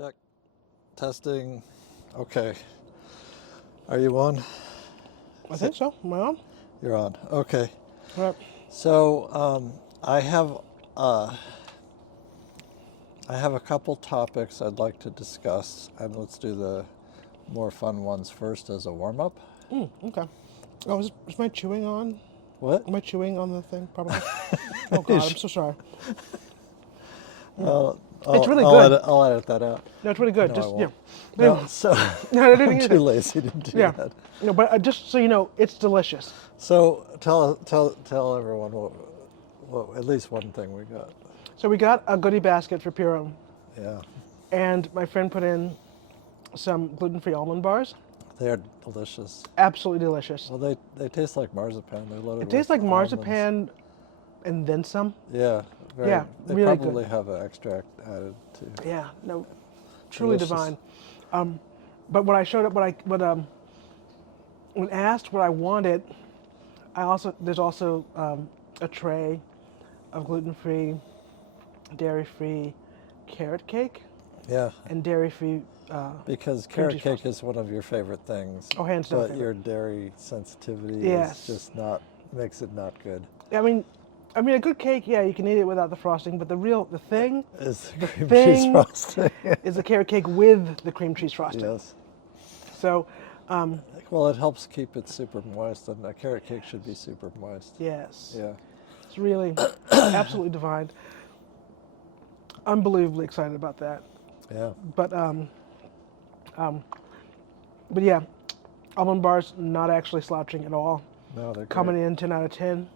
Check. Testing. Okay. Are you on? I think so. Am I on? You're on. Okay. All right. So I have a couple topics I'd like to discuss, and let's do the more fun ones first as a warm up. Okay. Oh, is my chewing on? What? Am I chewing on the thing? Probably. Oh God, I'm so sorry. It's really good. I'll edit that out. No, it's really good. No, Just I yeah. won't. No, so No, I didn't I'm either. too lazy to do Yeah. that. No, but just so you know, it's delicious. So tell everyone what at least one thing we got. So we got a goodie basket for Purim, Yeah, and my friend put in some gluten-free almond bars. they're delicious. Absolutely delicious. Well, they taste like marzipan. They're loaded. It tastes with like marzipan, and then some. Yeah, Yeah, They really probably good. have an extract added too. Yeah. No, truly Delicious. divine. But when I showed up, when asked what I wanted, there's also a tray of gluten-free, dairy-free carrot cake Yeah, and dairy-free. because cream carrot cheese cake frosting. is one of your favorite things. Oh, hands down But favorite. your dairy sensitivity Yes. is just makes it not good. I mean, a good cake, yeah, you can eat it without the frosting, but the thing Is the cream cheese thing- frosting? is the carrot cake with the cream cheese frosting. Yes. So, Well, it helps keep it super moist, and a carrot cake should be super moist. yes, Yeah. it's really absolutely divine. Unbelievably excited about that. Yeah. But yeah, almond bars not actually slouching at all. No, they're Coming great. in 10 out of 10.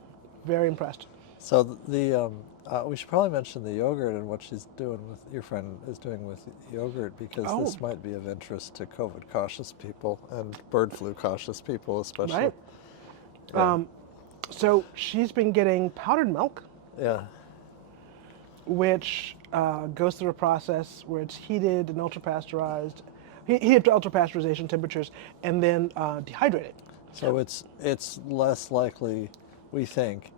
Very impressed. So we should probably mention the yogurt and what your friend is doing with yogurt, because Oh. this might be of interest to COVID cautious people and bird flu cautious people especially. Right. Yeah. So she's been getting powdered milk, Yeah. which goes through a process where it's heated and ultra pasteurized, heated to ultra pasteurization temperatures, and then dehydrated. So it's less likely, we think,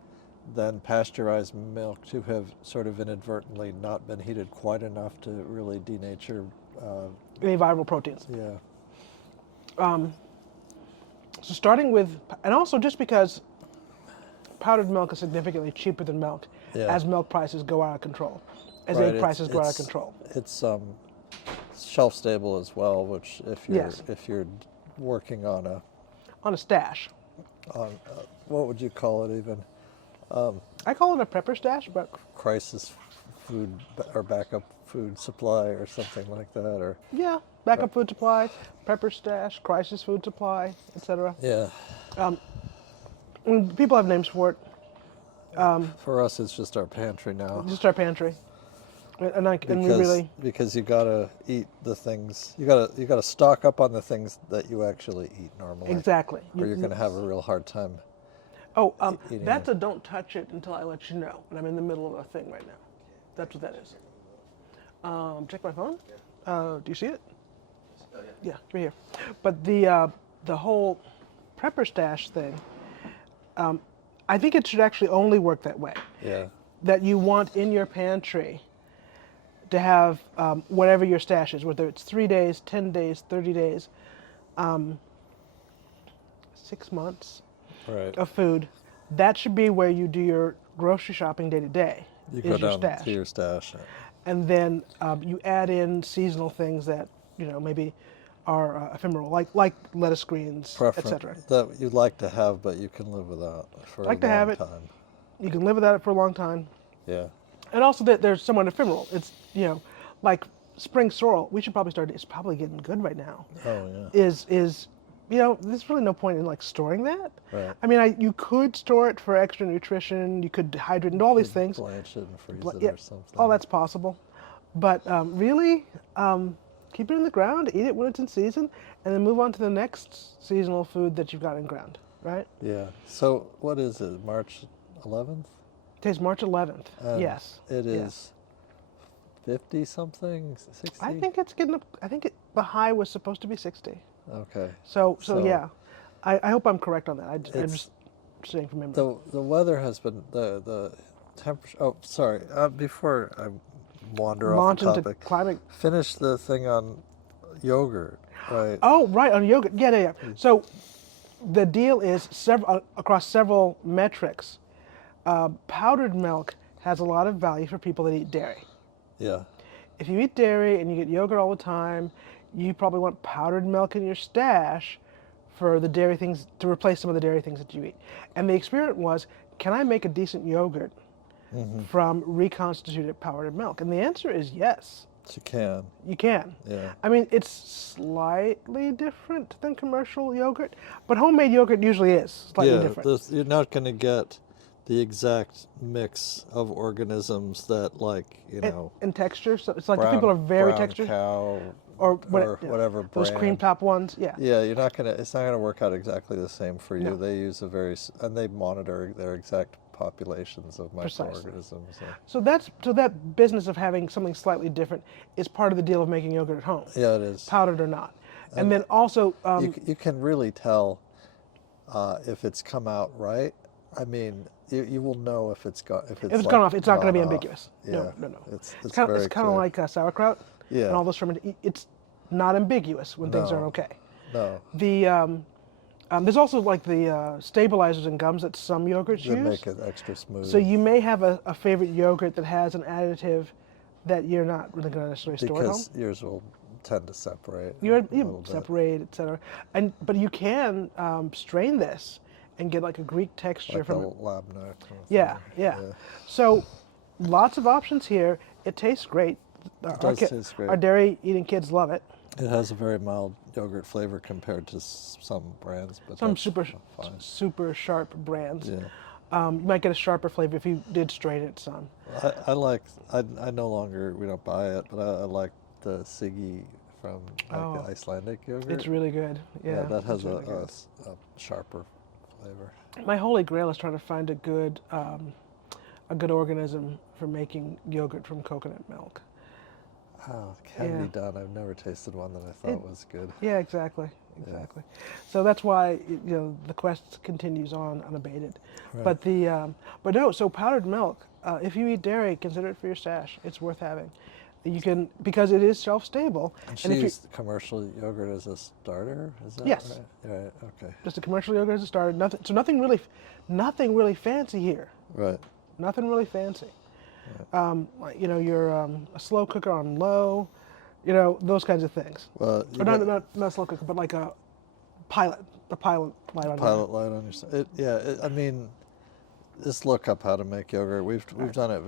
than pasteurized milk to have sort of inadvertently not been heated quite enough to really denature. Any viral proteins. Yeah. So starting with, and also just because powdered milk is significantly cheaper than milk, Yeah. as milk prices go out of control, as Right, egg prices go out of control. It's shelf stable as well, which Yes. if you're working on On a stash. what would you call it even? I call it a prepper stash, but Crisis food or backup food supply or something like that, or yeah, backup food supply, prepper stash, crisis food supply, etc. yeah. People have names for it. For us, it's just our pantry now. Just our pantry, and we really Because you gotta eat the things you gotta stock up on the things that you actually eat normally. exactly. Or you're gonna have a real hard time. Oh, eating that's it. a don't touch it until I let you know. And I'm in the middle of a thing right now. That's what that is. Check my phone. Do you see it? Yeah, right here. But the whole prepper stash thing, I think it should actually only work that way. Yeah. That you want in your pantry to have whatever your stash is, whether it's 3 days, 10 days, 30 days, 6 months Right. of food. That should be where you do your grocery shopping day to day. You is go your down stash. to your stash. And then you add in seasonal things that maybe are ephemeral, like lettuce greens, etc. That you'd like to have, but you can live without for Like a to long have it. time. You can live without it for a long time. Yeah. And also that there's somewhat ephemeral. It's like spring sorrel. We should probably start. It's probably getting good right now. Oh yeah. Is there's really no point in like storing that. Right. I mean, you could store it for extra nutrition. You could dehydrate it and all these things. Blanch it and freeze it Yeah, or something. all that's possible. But really, keep it in the ground, eat it when it's in season, and then move on to the next seasonal food that you've got in ground, right? Yeah. So what is it? March 11th? Today's March 11th. Yes. It Yes. is 50 something, 60. I think it's getting up. The high was supposed to be 60. Okay. So So yeah. I hope I'm correct on that. I'm It's- just saying from memory. The weather has been the temperature. Oh, sorry. Before I wander off launch the into topic. climate. Finish the thing on yogurt, right? Oh, right, on yogurt. Yeah. So the deal is across several metrics. Powdered milk has a lot of value for people that eat dairy. Yeah. If you eat dairy and you get yogurt all the time, you probably want powdered milk in your stash for the dairy things, to replace some of the dairy things that you eat. And the experiment was, can I make a decent yogurt from reconstituted powdered milk? And the answer is yes. You can. You can. Yeah. I mean, it's slightly different than commercial yogurt, but homemade yogurt usually is slightly different. You're not going to get the exact mix of organisms that, like, And texture, so it's like brown, people are very brown textured. cow Or whatever those brand. cream top ones, yeah. Yeah, it's not gonna work out exactly the same for you. No. They use and they monitor their exact populations of microorganisms. So that business of having something slightly different is part of the deal of making yogurt at home. Yeah, it is. Powdered or not. And then also you can really tell if it's come out right. I mean, you will know if it's gone off. It's not going to be off. ambiguous. Yeah. No. It's kind very of clear. like sauerkraut. Yeah. And all those fermented. It's not ambiguous when things No. aren't okay. No. There's also like the stabilizers and gums that some yogurts They use. make it extra smooth. So you may have a favorite yogurt that has an additive that you're not really going to necessarily store at home. Because yours will tend to separate. You separate, etc. But you can strain this and get like a Greek texture Like from the it. labna. Yeah. So lots of options here. It tastes great. It does taste great. Our dairy eating kids love it. It has a very mild yogurt flavor compared to some brands, but Some that's fine. super sharp brands. Yeah. You might get a sharper flavor if you did strain it some. I no longer, we don't buy it, but I like the Siggi from the Icelandic yogurt. It's really good. Yeah, that has really good. a sharper flavor. My holy grail is trying to find a good organism for making yogurt from coconut milk. Oh, it can be done. I've never tasted one that I thought was good. Yeah, exactly. So that's why the quest continues on unabated. Right. But so powdered milk. If you eat dairy, consider it for your stash. It's worth having. You can, because it is shelf-stable. And she used commercial yogurt as a starter? Is that yes. Right? Right, okay. Just a commercial yogurt as a starter. Nothing really fancy here. Right. Nothing really fancy. Right. You're a slow cooker on low, those kinds of things. Well, or not a slow cooker, but like a pilot light on. Pilot light on your. I mean, just look up how to make yogurt. We've done it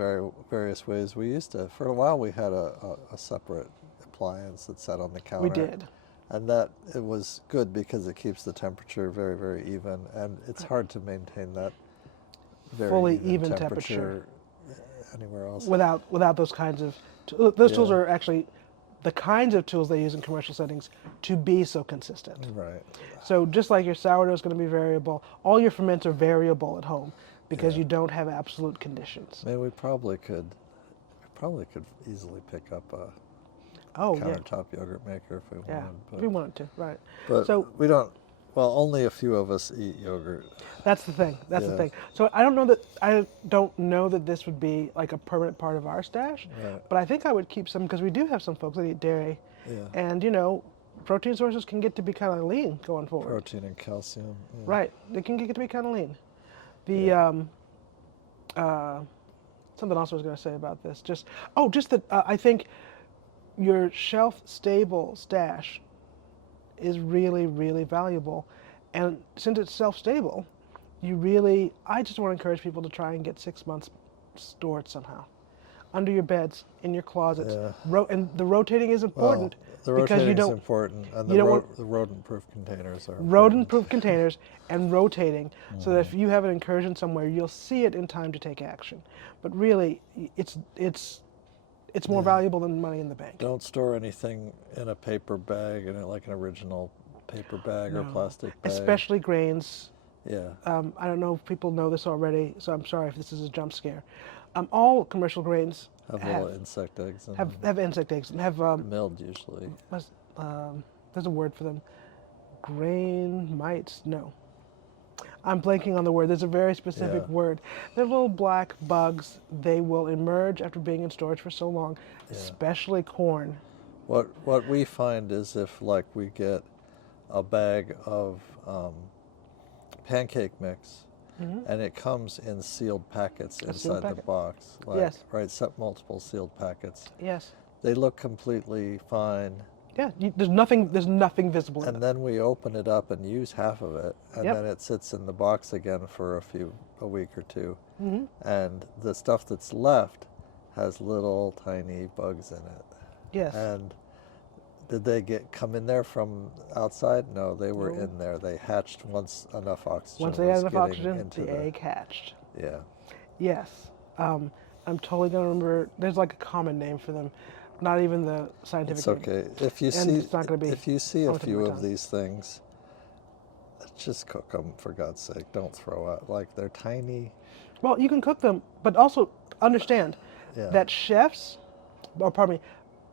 various ways. We used to, for a while, we had a separate appliance that sat on the counter. We did. And that it was good because it keeps the temperature very, very even, and it's hard to maintain that very fully even temperature anywhere else. Without those kinds of those tools are actually the kinds of tools they use in commercial settings to be so consistent. Right. So just like your sourdough is going to be variable, all your ferments are variable at home because you don't have absolute conditions. I mean, we probably could easily pick up a countertop yogurt maker if we wanted. Yeah, but, if we wanted to, right. But so we don't. Well, only a few of us eat yogurt. That's the thing. The thing. So I don't know that this would be like a permanent part of our stash. Right. But I think I would keep some because we do have some folks that eat dairy. Yeah. And protein sources can get to be kind of lean going forward. Protein and calcium. Yeah. Right. They can get to be kind of lean. Something else I was going to say about this. Just that I think your shelf-stable stash is really, really valuable. And since it's self-stable, I just want to encourage people to try and get 6 months stored somehow. Under your beds, in your closets. Yeah. And the rotating is important. The rotating is important, and the rodent-proof containers are rodent-proof containers and rotating, so that if you have an incursion somewhere, you'll see it in time to take action. But really, it's more valuable than money in the bank. Don't store anything in a paper bag, like an original paper bag or plastic bag. Especially grains. Yeah. I don't know if people know this already, so I'm sorry if this is a jump scare. All commercial grains have little insect eggs in them. Have insect eggs and have milled usually. There's a word for them. Grain mites? No. I'm blanking on the word. There's a very specific Yeah. word. They're little black bugs. They will emerge after being in storage for so long, especially corn. What we find is if like we get a bag of pancake mix, and it comes in sealed packets A sealed inside the packet. box, like Yes. right, multiple sealed packets. Yes. They look completely fine, Yeah. There's nothing. There's nothing visible in and it. then we open it up and use half of it, and Yep. then it sits in the box again for a week or two, and the stuff that's left has little tiny bugs in it. Yes. And did they come in there from outside? No, they were No. in there. They hatched once enough oxygen Once they had was enough getting oxygen, into the egg hatched. Yeah. Yes. I'm totally gonna remember. There's like a common name for them, not even the scientific It's name. okay. If you And see it's not gonna be if you see on a the tip of few my of tongue. these things, just cook them for God's sake. Don't throw out. Like they're tiny. Well, you can cook them, but also understand Yeah. that chefs, or pardon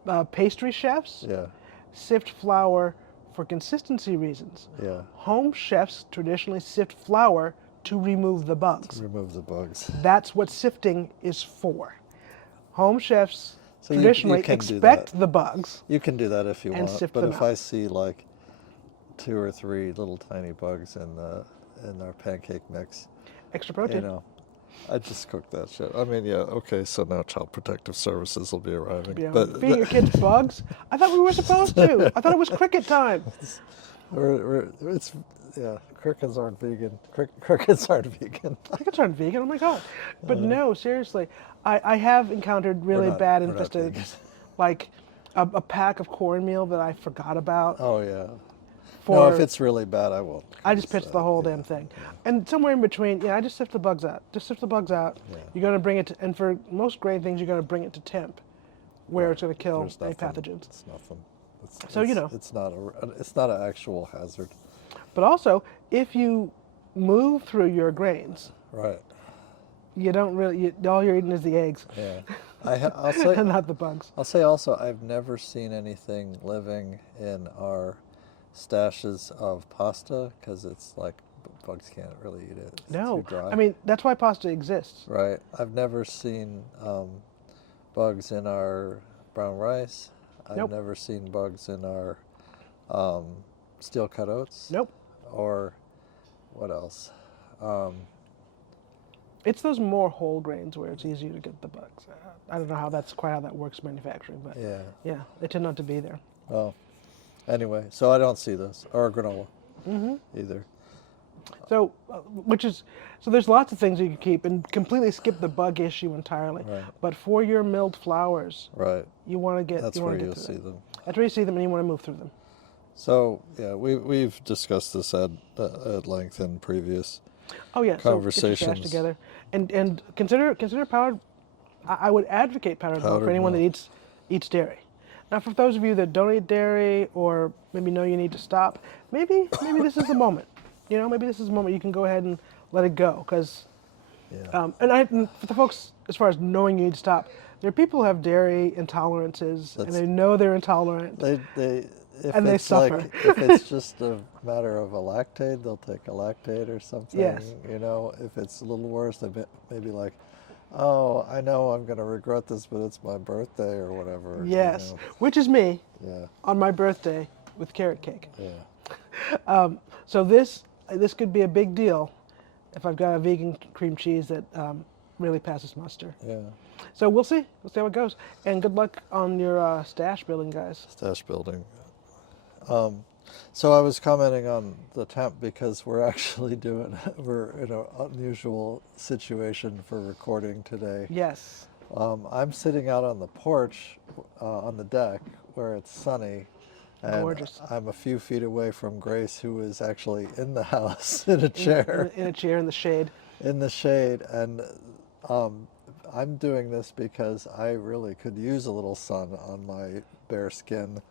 me, pastry chefs, Yeah. sift flour for consistency reasons. Yeah. Home chefs traditionally sift flour to remove the bugs. Remove the bugs. That's what sifting is for. Home chefs So you traditionally can do expect that. the bugs. You can do that if you And want. sift But them if out. I see like 2 or 3 little tiny bugs in our pancake mix, Extra protein. you know, I just cook that shit. I mean, yeah, okay, so now Child Protective Services will be arriving. Yeah, But feeding your kids bugs? I thought we were supposed to. I thought it was cricket time. it's crickets aren't vegan. Crickets aren't vegan. Crickets aren't vegan. Oh my god! But no, seriously, I have encountered really not- bad we're not infested, vegan. like a pack of cornmeal that I forgot about. Oh yeah. For No, if it's really bad, I won't. I just use pitched the that, whole yeah. damn thing, and somewhere in between, I just sift the bugs out. Just sift the bugs out. Yeah. You're gonna bring it, and for most grain things, you're gonna bring it to temp, where it's gonna kill There's any nothing- pathogens. It's nothing. So, you know. it's not an actual hazard. But also, if you move through your grains, Right. you don't really. All you're eating is the eggs, Yeah. I'll say and not the bugs. I'll say also, I've never seen anything living in our stashes of pasta because it's like bugs can't really eat it. It's No, too dry. I mean that's why pasta exists. Right. I've never seen bugs in our brown rice. I've Nope. never seen bugs in our steel cut oats. Nope. Or what else? It's those more whole grains where it's easier to get the bugs. I don't know how that works manufacturing, but Yeah. they tend not to be there. Well, anyway, so I don't see this or granola either. So, so there's lots of things you can keep and completely skip the bug issue entirely. Right. But for your milled flours, Right. you want to get That's you where want to you'll get see through them. That's where you see them, and you want to move through them. So yeah, we've discussed this at length in previous. Oh yeah, so get your stash Conversations. together, and consider powdered. I would advocate powdered milk for Powdered anyone milk. that eats dairy. Now, for those of you that don't eat dairy, or maybe know you need to stop, maybe this is the moment. Maybe this is the moment you can go ahead and let it go, because Yeah. and for the folks as far as knowing you need to stop, there are people who have dairy intolerances, and That's- they know they're intolerant. They if And they it's suffer. like if it's just a matter of a lactate, they'll take a lactate or something. Yes. If it's a little worse, they may be like, oh, I know I'm gonna regret this, but it's my birthday or whatever. Yes, which is me Yeah. on my birthday with carrot cake. Yeah. So this could be a big deal if I've got a vegan cream cheese that really passes muster. Yeah. So we'll see. We'll see how it goes. And good luck on your stash building, guys. Stash building. So I was commenting on the temp because we're actually we're in an unusual situation for recording today. Yes. I'm sitting out on the porch, on the deck, where it's sunny, and Gorgeous. I'm a few feet away from Grace, who is actually in the house in a chair, In a chair in the shade. in the shade, and I'm doing this because I really could use a little sun on my bare skin.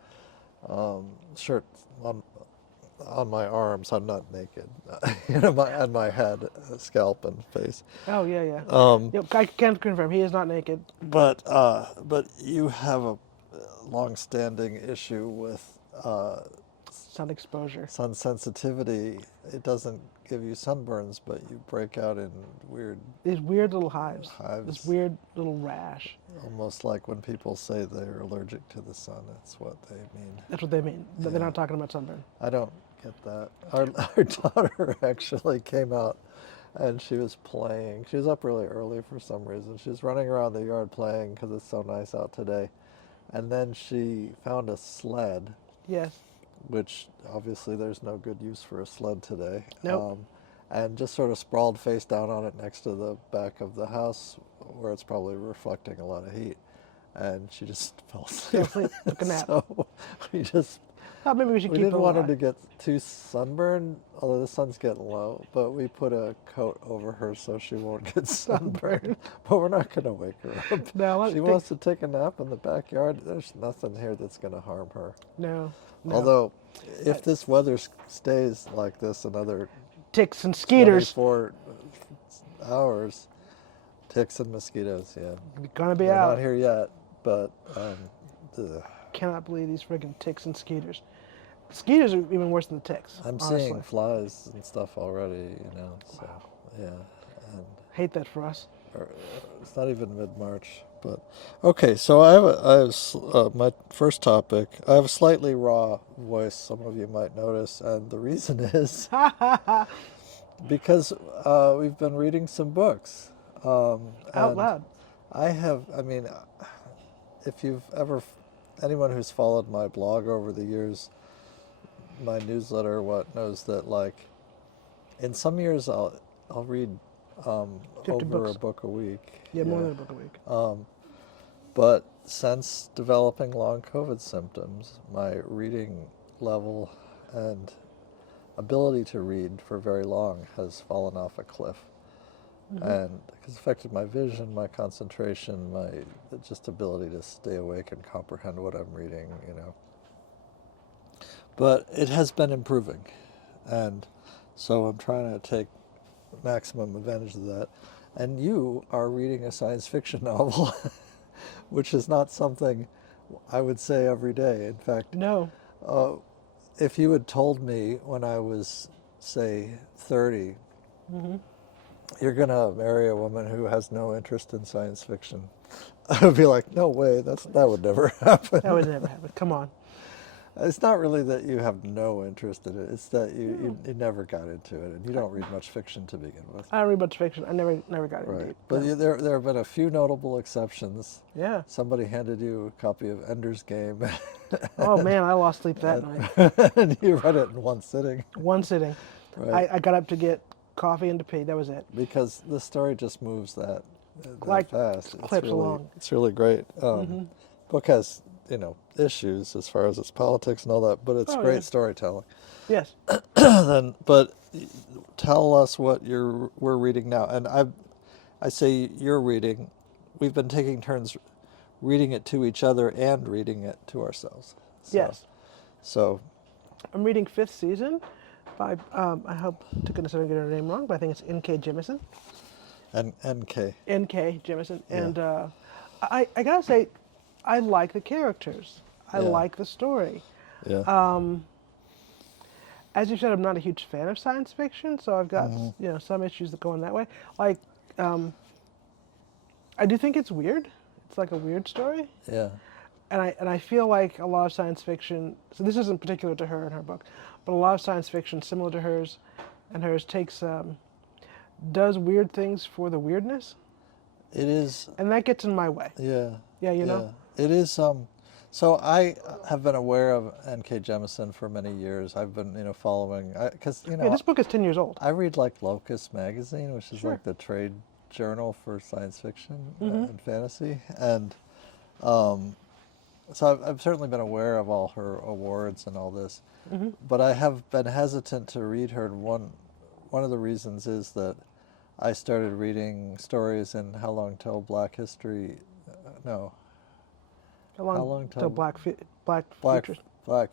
Shirt on my arms. I'm not naked. On my head, scalp, and face. Oh yeah, yeah. Yep, I can confirm he is not naked. But you have a long-standing issue with sun exposure. sun sensitivity, it doesn't give you sunburns, but you break out in weird These weird little hives. hives. This weird little rash. Almost like when people say they're allergic to the sun, that's what they mean. That's what they mean. They're Yeah. not talking about sunburn. I don't get that. Our daughter actually came out and she was playing. She was up really early for some reason. She was running around the yard playing because it's so nice out today. And then she found a sled, Yes. which obviously there's no good use for a sled today. Nope. And just sort of sprawled face down on it next to the back of the house where it's probably reflecting a lot of heat. And she just fell asleep. Took a nap. So we just, Thought maybe we should we keep didn't it want her alive. to get too sunburned, although the sun's getting low, but we put a coat over her so she won't get sunburned. But we're not going to wake her up. No, I She think- wants to take a nap in the backyard. There's nothing here that's going to harm her. No. Although, if this weather stays like this another Ticks and skeeters 24 hours, ticks and mosquitoes, yeah. gonna be They're out. not here yet, but ugh. Cannot believe these friggin' ticks and skeeters. Skeeters are even worse than the ticks. I'm honestly. seeing flies and stuff already, you know, so, yeah. And Hate that for us. it's not even mid-March, but okay. So I have my first topic. I have a slightly raw voice. Some of you might notice, and the reason is because we've been reading some books. Out and loud. I mean, if you've ever, anyone who's followed my blog over the years, my newsletter, what knows that like, in some years I'll read 50 over books. a book a week. Yeah, more than a book a week. But since developing long COVID symptoms, my reading level and ability to read for very long has fallen off a cliff. And it's affected my vision, my concentration, my just ability to stay awake and comprehend what I'm reading, you know. But it has been improving. And so I'm trying to take maximum advantage of that. And you are reading a science fiction novel, which is not something I would say every day. In fact, No. if you had told me when I was, say, 30, you're going to marry a woman who has no interest in science fiction, I would be like, no way, that would never happen. That would never happen. Come on. It's not really that you have no interest in it. It's that you never got into it, and you don't read much fiction to begin with. I don't read much fiction. I never got it Right. deep. But No. there have been a few notable exceptions. Yeah. Somebody handed you a copy of Ender's Game, Oh man, I lost sleep that night. and you read it in one sitting. One sitting. Right. I got up to get coffee and to pee. That was it. Because the story just moves that Like fast. clips along. It's really great. Book has, issues as far as its politics and all that, but it's Oh, great yeah. storytelling. Yes. But tell us what we're reading now. And I say you're reading. We've been taking turns reading it to each other and reading it to ourselves. So, Yes. So I'm reading fifth season by, I hope to goodness I don't get her name wrong, but I think it's N.K. Jemisin. NK. N.K. Jemisin. Yeah. And I gotta say, I like the characters. I Yeah. like the story. Yeah. As you said, I'm not a huge fan of science fiction, so I've got some issues that go in that way. Like, I do think it's weird. It's like a weird story, Yeah. and I feel like a lot of science fiction. So this isn't particular to her in her book, but a lot of science fiction similar to hers, and hers does weird things for the weirdness, It is. and that gets in my way. Yeah. Yeah, you know. It is. So I have been aware of N.K. Jemisin for many years. I've been, following, because Yeah, this book is 10 years old. I read like Locust magazine, which is Sure. like the trade journal for science fiction and fantasy, and so I've certainly been aware of all her awards and all this, but I have been hesitant to read her. And one of the reasons is that I started reading stories in How Long Till Black History, no, How long long till till Black Futures? Black Futures, Black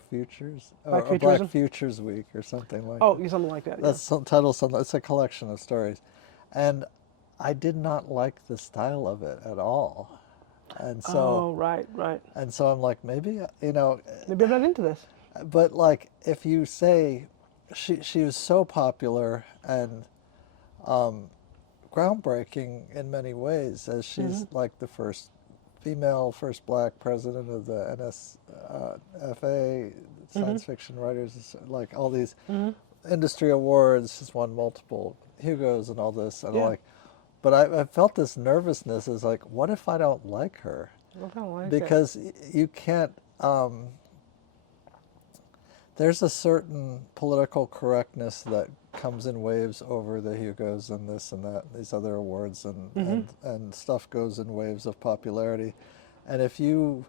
or Black Futurism? Futures Week or something like Oh, that. yeah, something like that. Yeah. That's some title. It's a collection of stories, and I did not like the style of it at all, and so Oh, right. and so I'm like, maybe Maybe I'm not into this. But like, if you say she was so popular and groundbreaking in many ways, as she's like the first female, first black president of the NSFA, Science Fiction Writers, like all these industry awards. She's won multiple Hugos and all this, and Yeah. like, but I felt this nervousness is like, what if I don't like her? I don't like it. Because you can't. There's a certain political correctness that comes in waves over the Hugos and this and that, and these other awards, and stuff goes in waves of popularity. And if you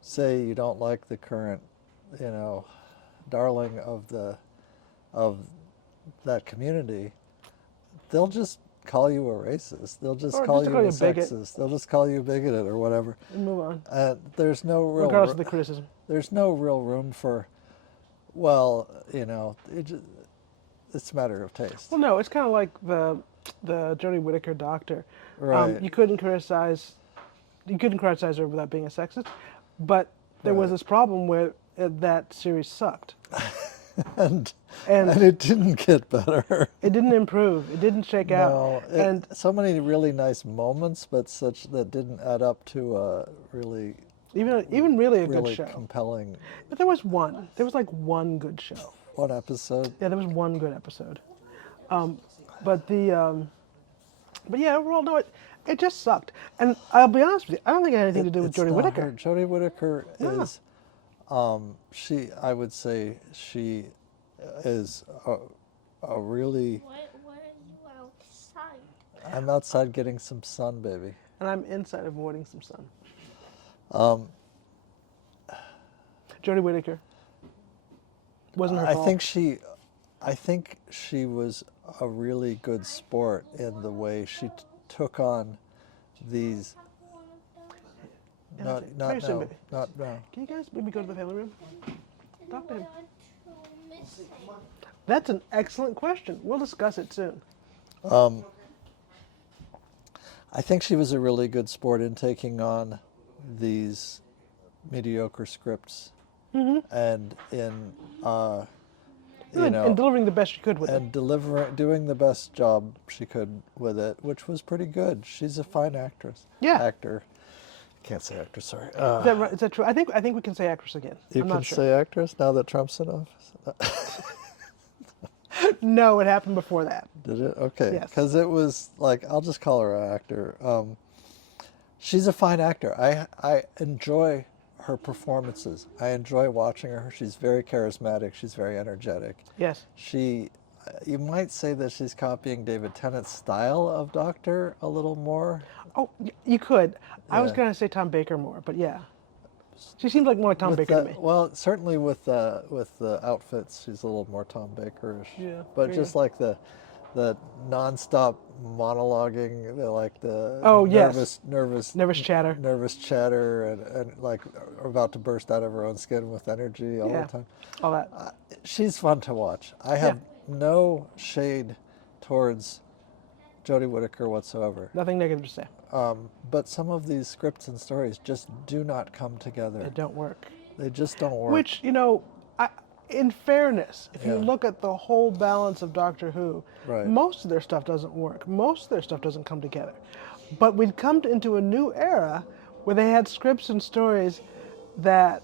say you don't like the current, darling of that community, they'll just call you a racist. They'll just Or call just you call a you a bigot. sexist. They'll just call you bigoted or whatever. And move on. And there's no real Regardless of the criticism. there's no real room for, well, it's a matter of taste. Well, no, it's kind of like the Jodie Whittaker doctor. Right. You couldn't criticize her without being a sexist, but there was Right. this problem where that series sucked. and And it didn't get better. it didn't improve. It didn't shake out. No, And so many really nice moments, but such that didn't add up to a really even really a good really show. compelling But there was one. There was like one good show. one episode. Yeah, there was one good episode. But yeah, overall, no, it just sucked. And I'll be honest with you, I don't think it had anything to do with It's Jodie not Whittaker. her. Jodie Whittaker Yeah. is, I would say she is a really, What are you outside? I'm outside getting some sun, baby. And I'm inside avoiding some sun. Um, Jodie Whittaker. Wasn't her I fault. think she was a really good sport in the way she took on these. Yeah, Not very not soon, no, baby. not no. Can you guys maybe go to the family room? Talk to him. Not missing. That's an excellent question. We'll discuss it soon. I think she was a really good sport in taking on these mediocre scripts and in And delivering the best she could with it. and doing the best job she could with it, which was pretty good. She's a fine actress. Yeah. Actor. Can't say actress. Sorry. Is that right? Is that true? I think we can say actress again. You I'm can not sure. say actress now that Trump's in office. No, it happened before that. Did it? Okay. Yes. Because it was like, I'll just call her an actor. She's a fine actor. I enjoy her performances. I enjoy watching her. She's very charismatic. She's very energetic. Yes. You might say that she's copying David Tennant's style of Doctor a little more. Oh, you could. I was Yeah. going to say Tom Baker more, but yeah. She seems like more like Tom With Baker to me. well, certainly with the outfits, she's a little more Tom Baker-ish. Yeah, But yeah. just like the nonstop monologuing, like the Oh, yes. nervous Nervous chatter. and like about to burst out of her own skin with energy all Yeah. the time. All that. She's fun to watch. I have no shade towards Jodie Whittaker whatsoever. Nothing negative to say. But some of these scripts and stories just do not come together. It don't work. They just don't work. Which, in fairness, if you Yeah. look at the whole balance of Doctor Who, Right. most of their stuff doesn't work. Most of their stuff doesn't come together. But we'd come into a new era where they had scripts and stories that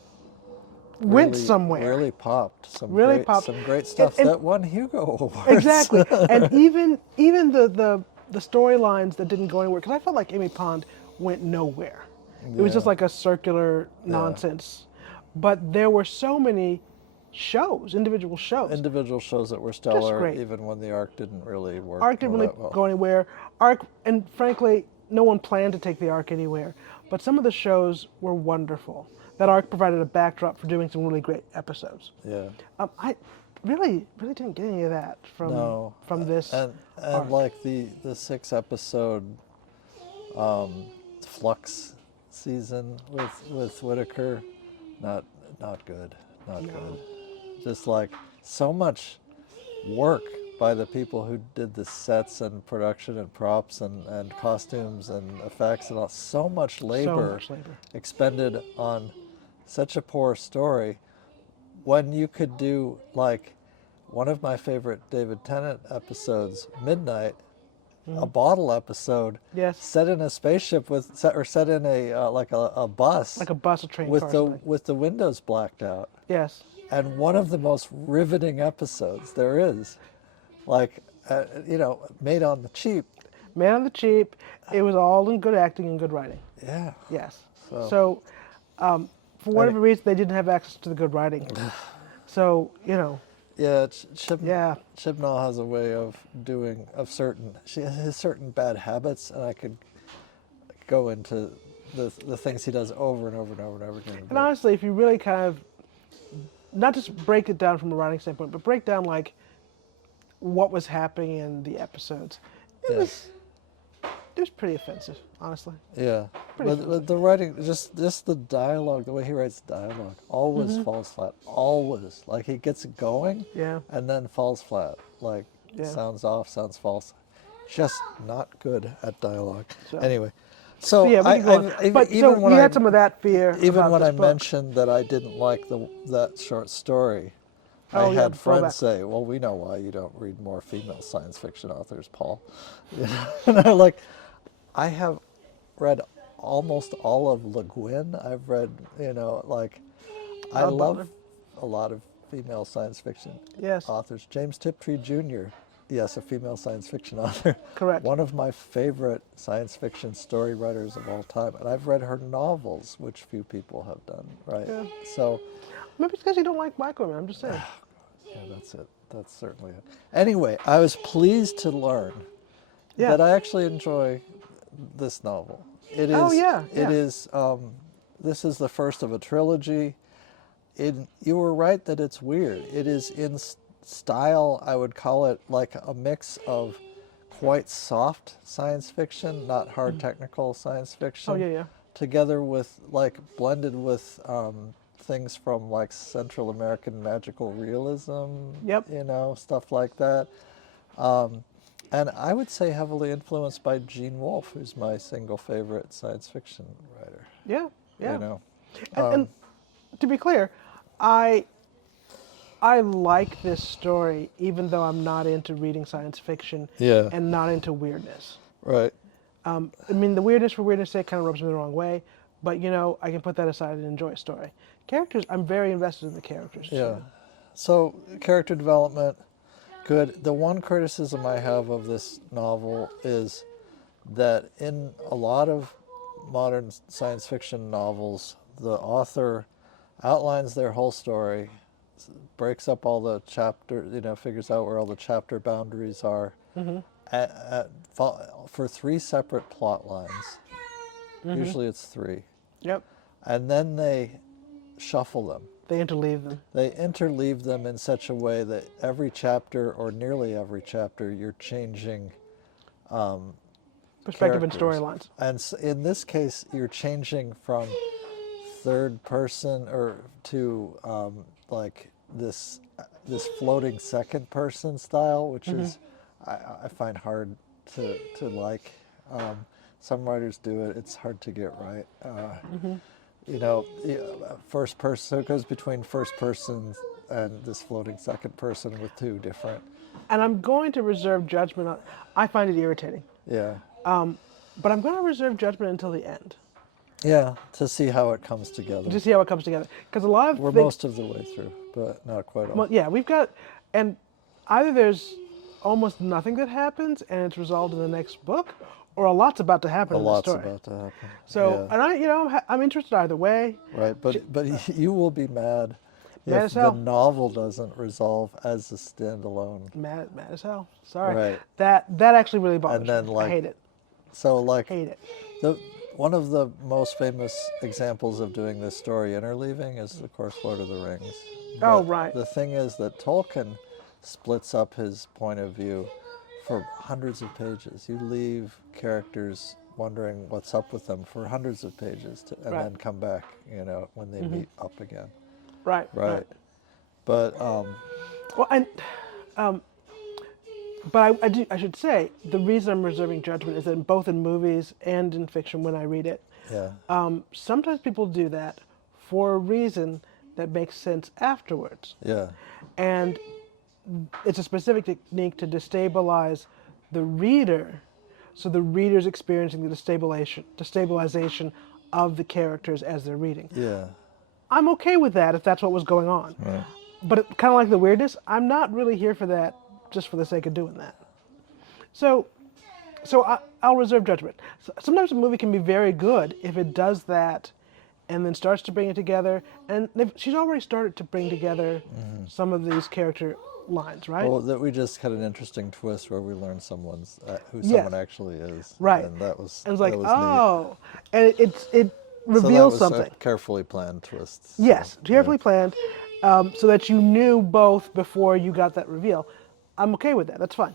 went really, somewhere. Really popped. Some Really great, popped. Some great stuff And- that won Hugo Awards. Exactly. And even the storylines that didn't go anywhere, because I felt like Amy Pond went nowhere. It was just Yeah. like a circular nonsense. But there were so many shows, individual shows. Individual shows that were stellar, great. even when the arc didn't really work. Arc didn't all really that well. go anywhere. Arc, and frankly, no one planned to take the Arc anywhere. But some of the shows were wonderful. That Arc provided a backdrop for doing some really great episodes. Yeah. I really didn't get any of that from this. And arc. like the 6-episode Flux season with Whittaker, not good. Not good. Just like so much work by the people who did the sets and production and props and costumes and effects and all. So much labor much labor. expended on such a poor story when you could do like one of my favorite David Tennant episodes, Midnight, a bottle episode, Yes. set in a spaceship or set in a like a bus, Like a bus, a train, with car, the something. with the windows blacked out, Yes. and one of the most riveting episodes there is, like made on the cheap. Man on the cheap. It was all in good acting and good writing. Yeah. Yes. So- So, for whatever reason, they didn't have access to the good writing. So, Yeah, Yeah. Chibnall has a way of doing she has certain bad habits, and I could go into the things he does over and over and over and over again. And honestly, if you really kind of, not just break it down from a writing standpoint, but break down like what was happening in the episodes, it was pretty offensive, honestly. Yeah, but the writing, just the dialogue, the way he writes dialogue, always falls flat. Always, like he gets it going, Yeah. and then falls flat. Like Yeah. sounds off, sounds false. Just not good at dialogue. So- Anyway, so Yeah, we can go on. But so when you I had some of that fear. even about when this I book. mentioned that I didn't like that short story, Oh, I yeah, had the friends throwback. say, "Well, we know why you don't read more female science fiction authors, Paul." And I'm like, I have read almost all of Le Guin. I've read, I Not love Butler. a lot of female science fiction Yes. authors. James Tiptree Jr., yes, a female science fiction author. Correct. One of my favorite science fiction story writers of all time. And I've read her novels, which few people have done, right? Yeah. So, Maybe it's because you don't like black women. I'm just saying. yeah, that's it. That's certainly it. Anyway, I was pleased to learn Yeah. that I actually enjoy this novel. It is. Oh, yeah, yeah. It is. This is the first of a trilogy. You were right that it's weird. It is in style. I would call it like a mix of quite soft science fiction, not hard technical science fiction. Oh, yeah, yeah. Together with blended with things from like Central American magical realism. Yep. Stuff like that. And I would say heavily influenced by Gene Wolfe, who's my single favorite science fiction writer. Yeah. Yeah. And to be clear, I like this story, even though I'm not into reading science fiction Yeah. and not into weirdness. Right. I mean, the weirdness for weirdness' sake kind of rubs me the wrong way, but I can put that aside and enjoy a story. Characters, I'm very invested in the characters. Yeah. So character development, good. The one criticism I have of this novel is that in a lot of modern science fiction novels, the author outlines their whole story, breaks up all the chapter, figures out where all the chapter boundaries are, for 3 separate plot lines. Usually it's 3. Yep. And then they shuffle them. They interleave them. They interleave them in such a way that every chapter, or nearly every chapter, you're changing Perspective and characters. storylines. And in this case, you're changing from third person or to like this floating second person style, which is I find hard to like. Some writers do it. It's hard to get right. First person. So it goes between first person and this floating second person with 2 different. And I'm going to reserve judgment on. I find it irritating. Yeah. But I'm going to reserve judgment until the end Yeah, to see how it comes together. to see how it comes together. Because a lot of We're things, most of the way through, but not quite all. well, yeah, we've got, and either there's almost nothing that happens and it's resolved in the next book, or a lot's about to happen A in the lot's story. about to happen. So, yeah. and I'm interested either way. Right, but you will be mad Mad if as the hell. novel doesn't resolve as a standalone. Mad as hell. Sorry. Right. That actually really bothers And then, me. like, I hate it. So like Hate it. one of the most famous examples of doing this story interleaving is, of course, Lord of the Rings. Oh, But right. The thing is that Tolkien splits up his point of view for hundreds of pages. You leave characters wondering what's up with them for hundreds of pages, and Right. then come back, when they meet up again. Right. Right. But Well, and but I should say the reason I'm reserving judgment is that both in movies and in fiction when I read it, yeah, sometimes people do that for a reason that makes sense afterwards. Yeah. And it's a specific technique to destabilize the reader, so the reader's experiencing the destabilization of the characters as they're reading. Yeah. I'm okay with that if that's what was going on. Right. But kind of like the weirdness, I'm not really here for that just for the sake of doing that. So, I'll reserve judgment. Sometimes a movie can be very good if it does that and then starts to bring it together. And she's already started to bring together some of these character lines, right? Well, that we just had an interesting twist where we learned who Yes. someone actually is. Right. And that was And it's like, that was oh, and it neat. So that reveals was something. a carefully planned twist. Yes, So, carefully planned, so that you knew both before you got that reveal. I'm okay with that. That's fine.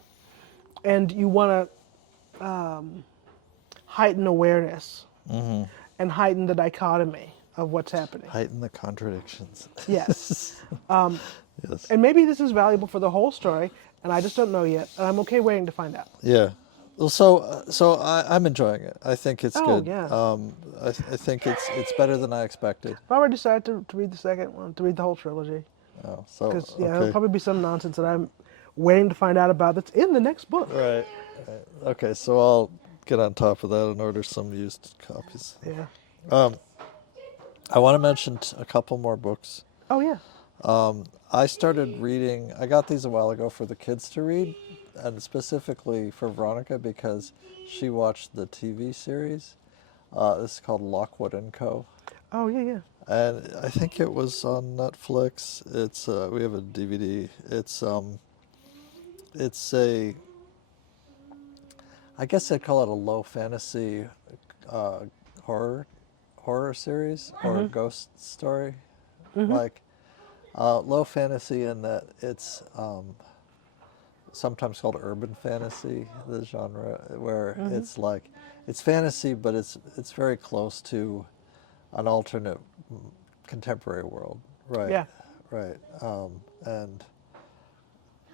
And you want to heighten awareness and heighten the dichotomy of what's happening. Heighten the contradictions. Yes. Yes. And maybe this is valuable for the whole story, and I just don't know yet, and I'm okay waiting to find out. Yeah. Well, so I'm enjoying it. I think it's Oh, good. yeah. I think it's better than I expected. I've already decided to read the second one, to read the whole trilogy, Oh, so because okay. there'll probably be some nonsense that I'm waiting to find out about that's in the next book. Right. Okay, so I'll get on top of that and order some used copies. Yeah. I want to mention a couple more books. Oh, yeah. I started reading, I got these a while ago for the kids to read, and specifically for Veronica because she watched the TV series. This is called Lockwood Co. Oh, yeah, yeah. And I think it was on Netflix. It's we have a DVD. It's a, I guess I'd call it a low fantasy horror series or ghost story. Like low fantasy in that it's sometimes called urban fantasy, the genre, where it's like it's fantasy, but it's very close to an alternate contemporary world, right? Yeah. Right.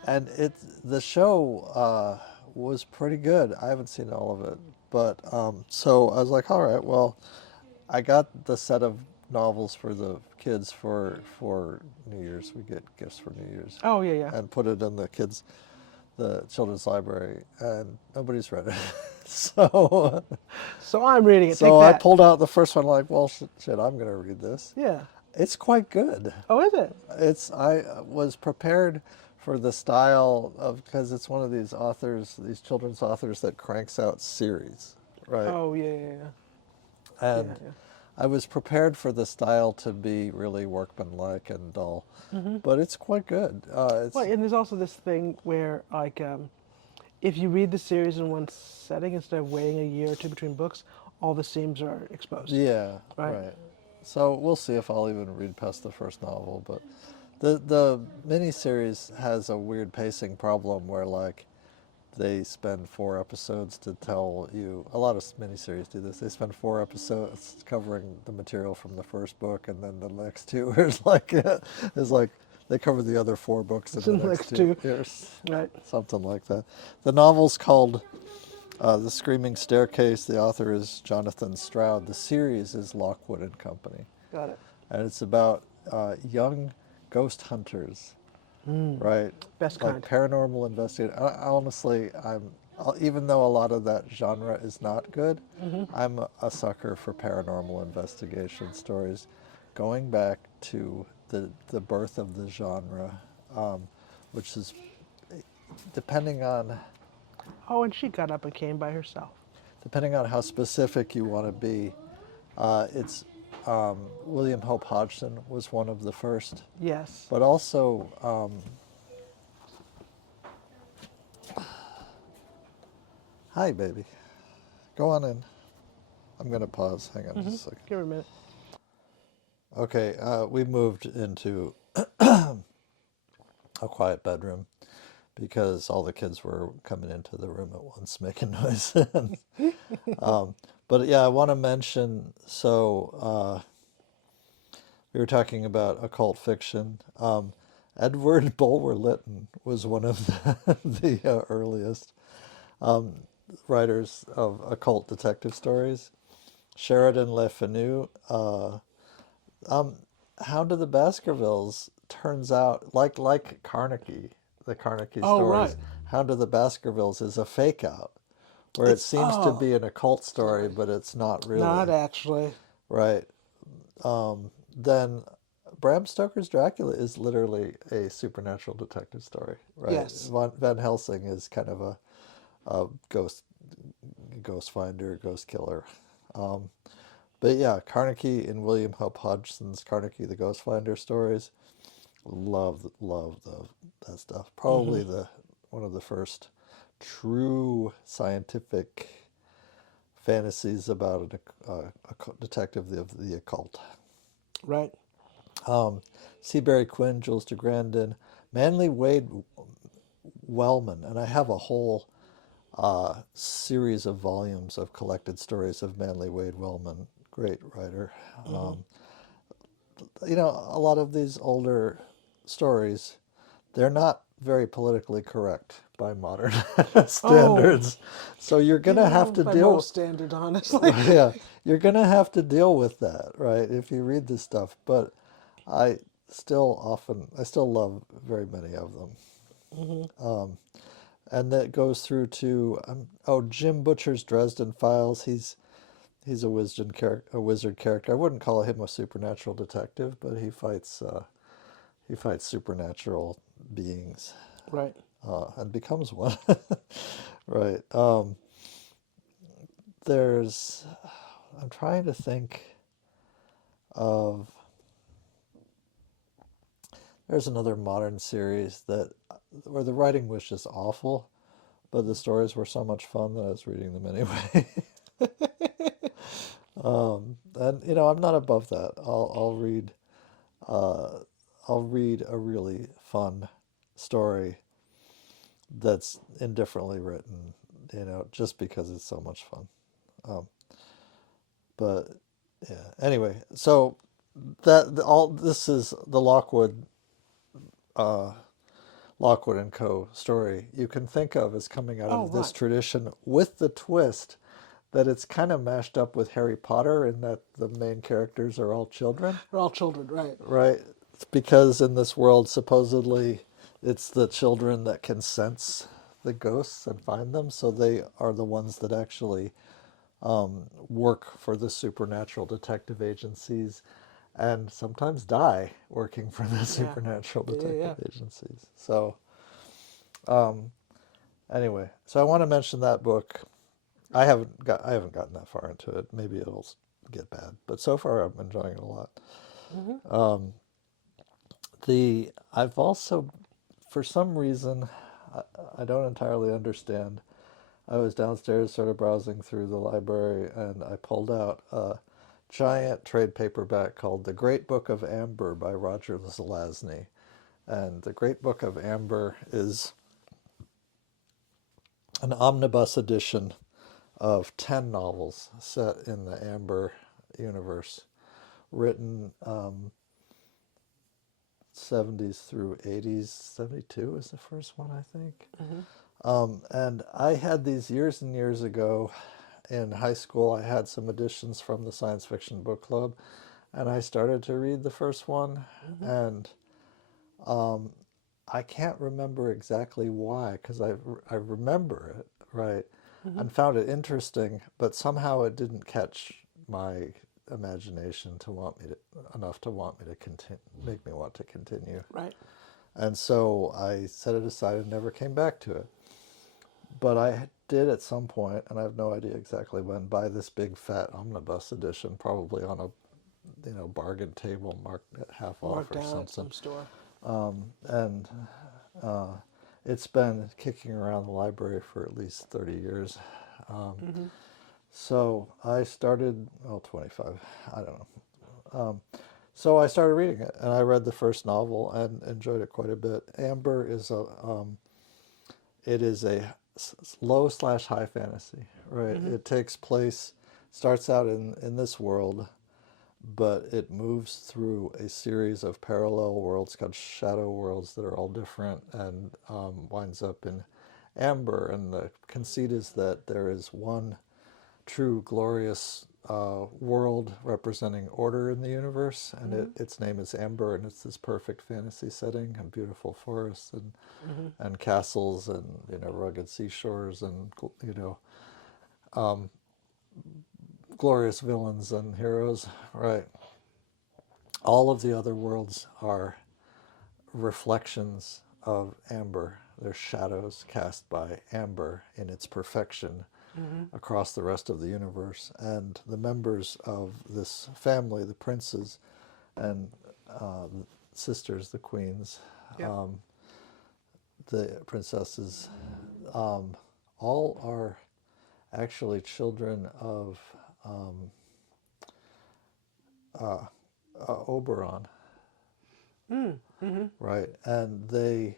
And the show was pretty good. I haven't seen all of it, but so I was like, all right, well, I got the set of novels for the kids for New Year's. We get gifts for New Year's. Oh, yeah, yeah. And put it in the children's library, and nobody's read it. So I'm reading it. so Take I that. pulled out the first one, like, well, shit, I'm going to read this. Yeah. It's quite good. Oh, is it? I was prepared for the style of, because it's one of these authors, these children's authors that cranks out series, right? Oh, yeah, yeah, yeah. And yeah. I was prepared for the style to be really workmanlike and dull, but it's quite good. Well, and there's also this thing where, like, if you read the series in one setting instead of waiting a year or two between books, all the seams are exposed. Yeah, Right. right. So we'll see if I'll even read past the first novel. But the miniseries has a weird pacing problem where, like, they spend 4 episodes to tell you. A lot of miniseries do this. They spend 4 episodes covering the material from the first book, and then the next 2 is like they cover the other 4 books in the next 2 years. Right. Something like that. The novel's called The Screaming Staircase. The author is Jonathan Stroud. The series is Lockwood and Company. Got it. And it's about young ghost hunters, right? Best like kind. paranormal investigator. Honestly, even though a lot of that genre is not good, I'm a sucker for paranormal investigation stories, going back to the birth of the genre, which is depending on Oh, and she got up and came by herself. depending on how specific you want to be. It's William Hope Hodgson was one of the first. Yes. But also, hi, baby. Go on in. I'm going to pause. Hang on just a second. Give her a minute. Okay, we moved into a quiet bedroom because all the kids were coming into the room at once making noise. But yeah, I want to mention, so we were talking about occult fiction. Edward Bulwer-Lytton was one of the earliest writers of occult detective stories. Sheridan Le Fanu. Hound of the Baskervilles turns out like Carnegie, the Carnegie Oh, stories. right. Hound of the Baskervilles is a fake out, where it It's seems to oh, be an occult story, sorry, but it's not not really, actually. right? Then Bram Stoker's Dracula is literally a supernatural detective story, right? Yes. Van Helsing is kind of a ghost finder, ghost killer. Um, but yeah, Carnegie and William Hope Hodgson's Carnegie the Ghost Finder stories. Love that stuff. Hmm. Probably the one of the first true scientific fantasies about a detective of the occult. Right. Seabury Quinn, Jules de Grandin, Manly Wade Wellman, and I have a whole series of volumes of collected stories of Manly Wade Wellman, great writer. Hmm. A lot of these older stories, they're not very politically correct by modern Oh, standards. So you're gonna have yeah, to by deal, most standards, honestly. yeah, you're gonna have to deal with that, right? If you read this stuff. But I I still love very many of them. Hmm. And that goes through to Jim Butcher's Dresden Files. He's a wizard character. I wouldn't call him a supernatural detective, but he fights supernatural beings Right. and becomes one. Right. There's I'm trying to think of there's another modern series that where the writing was just awful, but the stories were so much fun that I was reading them anyway. And I'm not above that. Uh, I'll read a really fun story that's indifferently written, just because it's so much fun. Um, but yeah. Anyway, so all this is the uh, Lockwood and Co. story you can think of as coming out Oh, of this right. tradition, with the twist that it's kind of mashed up with Harry Potter in that the main characters are all children, They're all children, right? right? It's because in this world, supposedly, it's the children that can sense the ghosts and find them, so they are the ones that actually work for the supernatural detective agencies and sometimes die working for the Yeah. supernatural Yeah. detective Yeah. agencies. So, anyway, so I want to mention that book. I haven't gotten that far into it. Maybe it'll get bad, but so far I'm enjoying it a lot. Hmm. The I've also, for some reason, I, I don't entirely understand. I was downstairs sort of browsing through the library and I pulled out a giant trade paperback called The Great Book of Amber by Roger Zelazny. And The Great Book of Amber is an omnibus edition of 10 novels set in the Amber universe, written 70s through 80s. 72 is the first one, I think. Hmm. And I had these years and years ago in high school. I had some editions from the science fiction book club, and I started to read the first one, Hmm. and I can't remember exactly why, because I remember it, right, Hmm. and found it interesting, but somehow it didn't catch my imagination enough to want me to continue, make me want to continue. Right. And so I set it aside and never came back to it. But I did at some point, and I have no idea exactly when, buy this big fat omnibus edition, probably on a bargain table marked at half off Marked or down at something. some store. And uh, it's been kicking around the library for at least 30 years. Um, Hmm. so I started, 25, I don't know. So I started reading it, and I read the first novel and enjoyed it quite a bit. Amber is it is a low slash high fantasy, right? Hmm. It takes place, starts out in this world, but it moves through a series of parallel worlds called shadow worlds that are all different, and winds up in Amber. And the conceit is that there is one true glorious world representing order in the universe, and its name is Amber, and it's this perfect fantasy setting, and beautiful forests and castles, and rugged seashores, and glorious villains and heroes. Right. All of the other worlds are reflections of Amber. They're shadows cast by Amber in its perfection across the rest of the universe. And the members of this family, the princes and the sisters, the queens, Yep. the princesses, all are actually children of Oberon, right? And they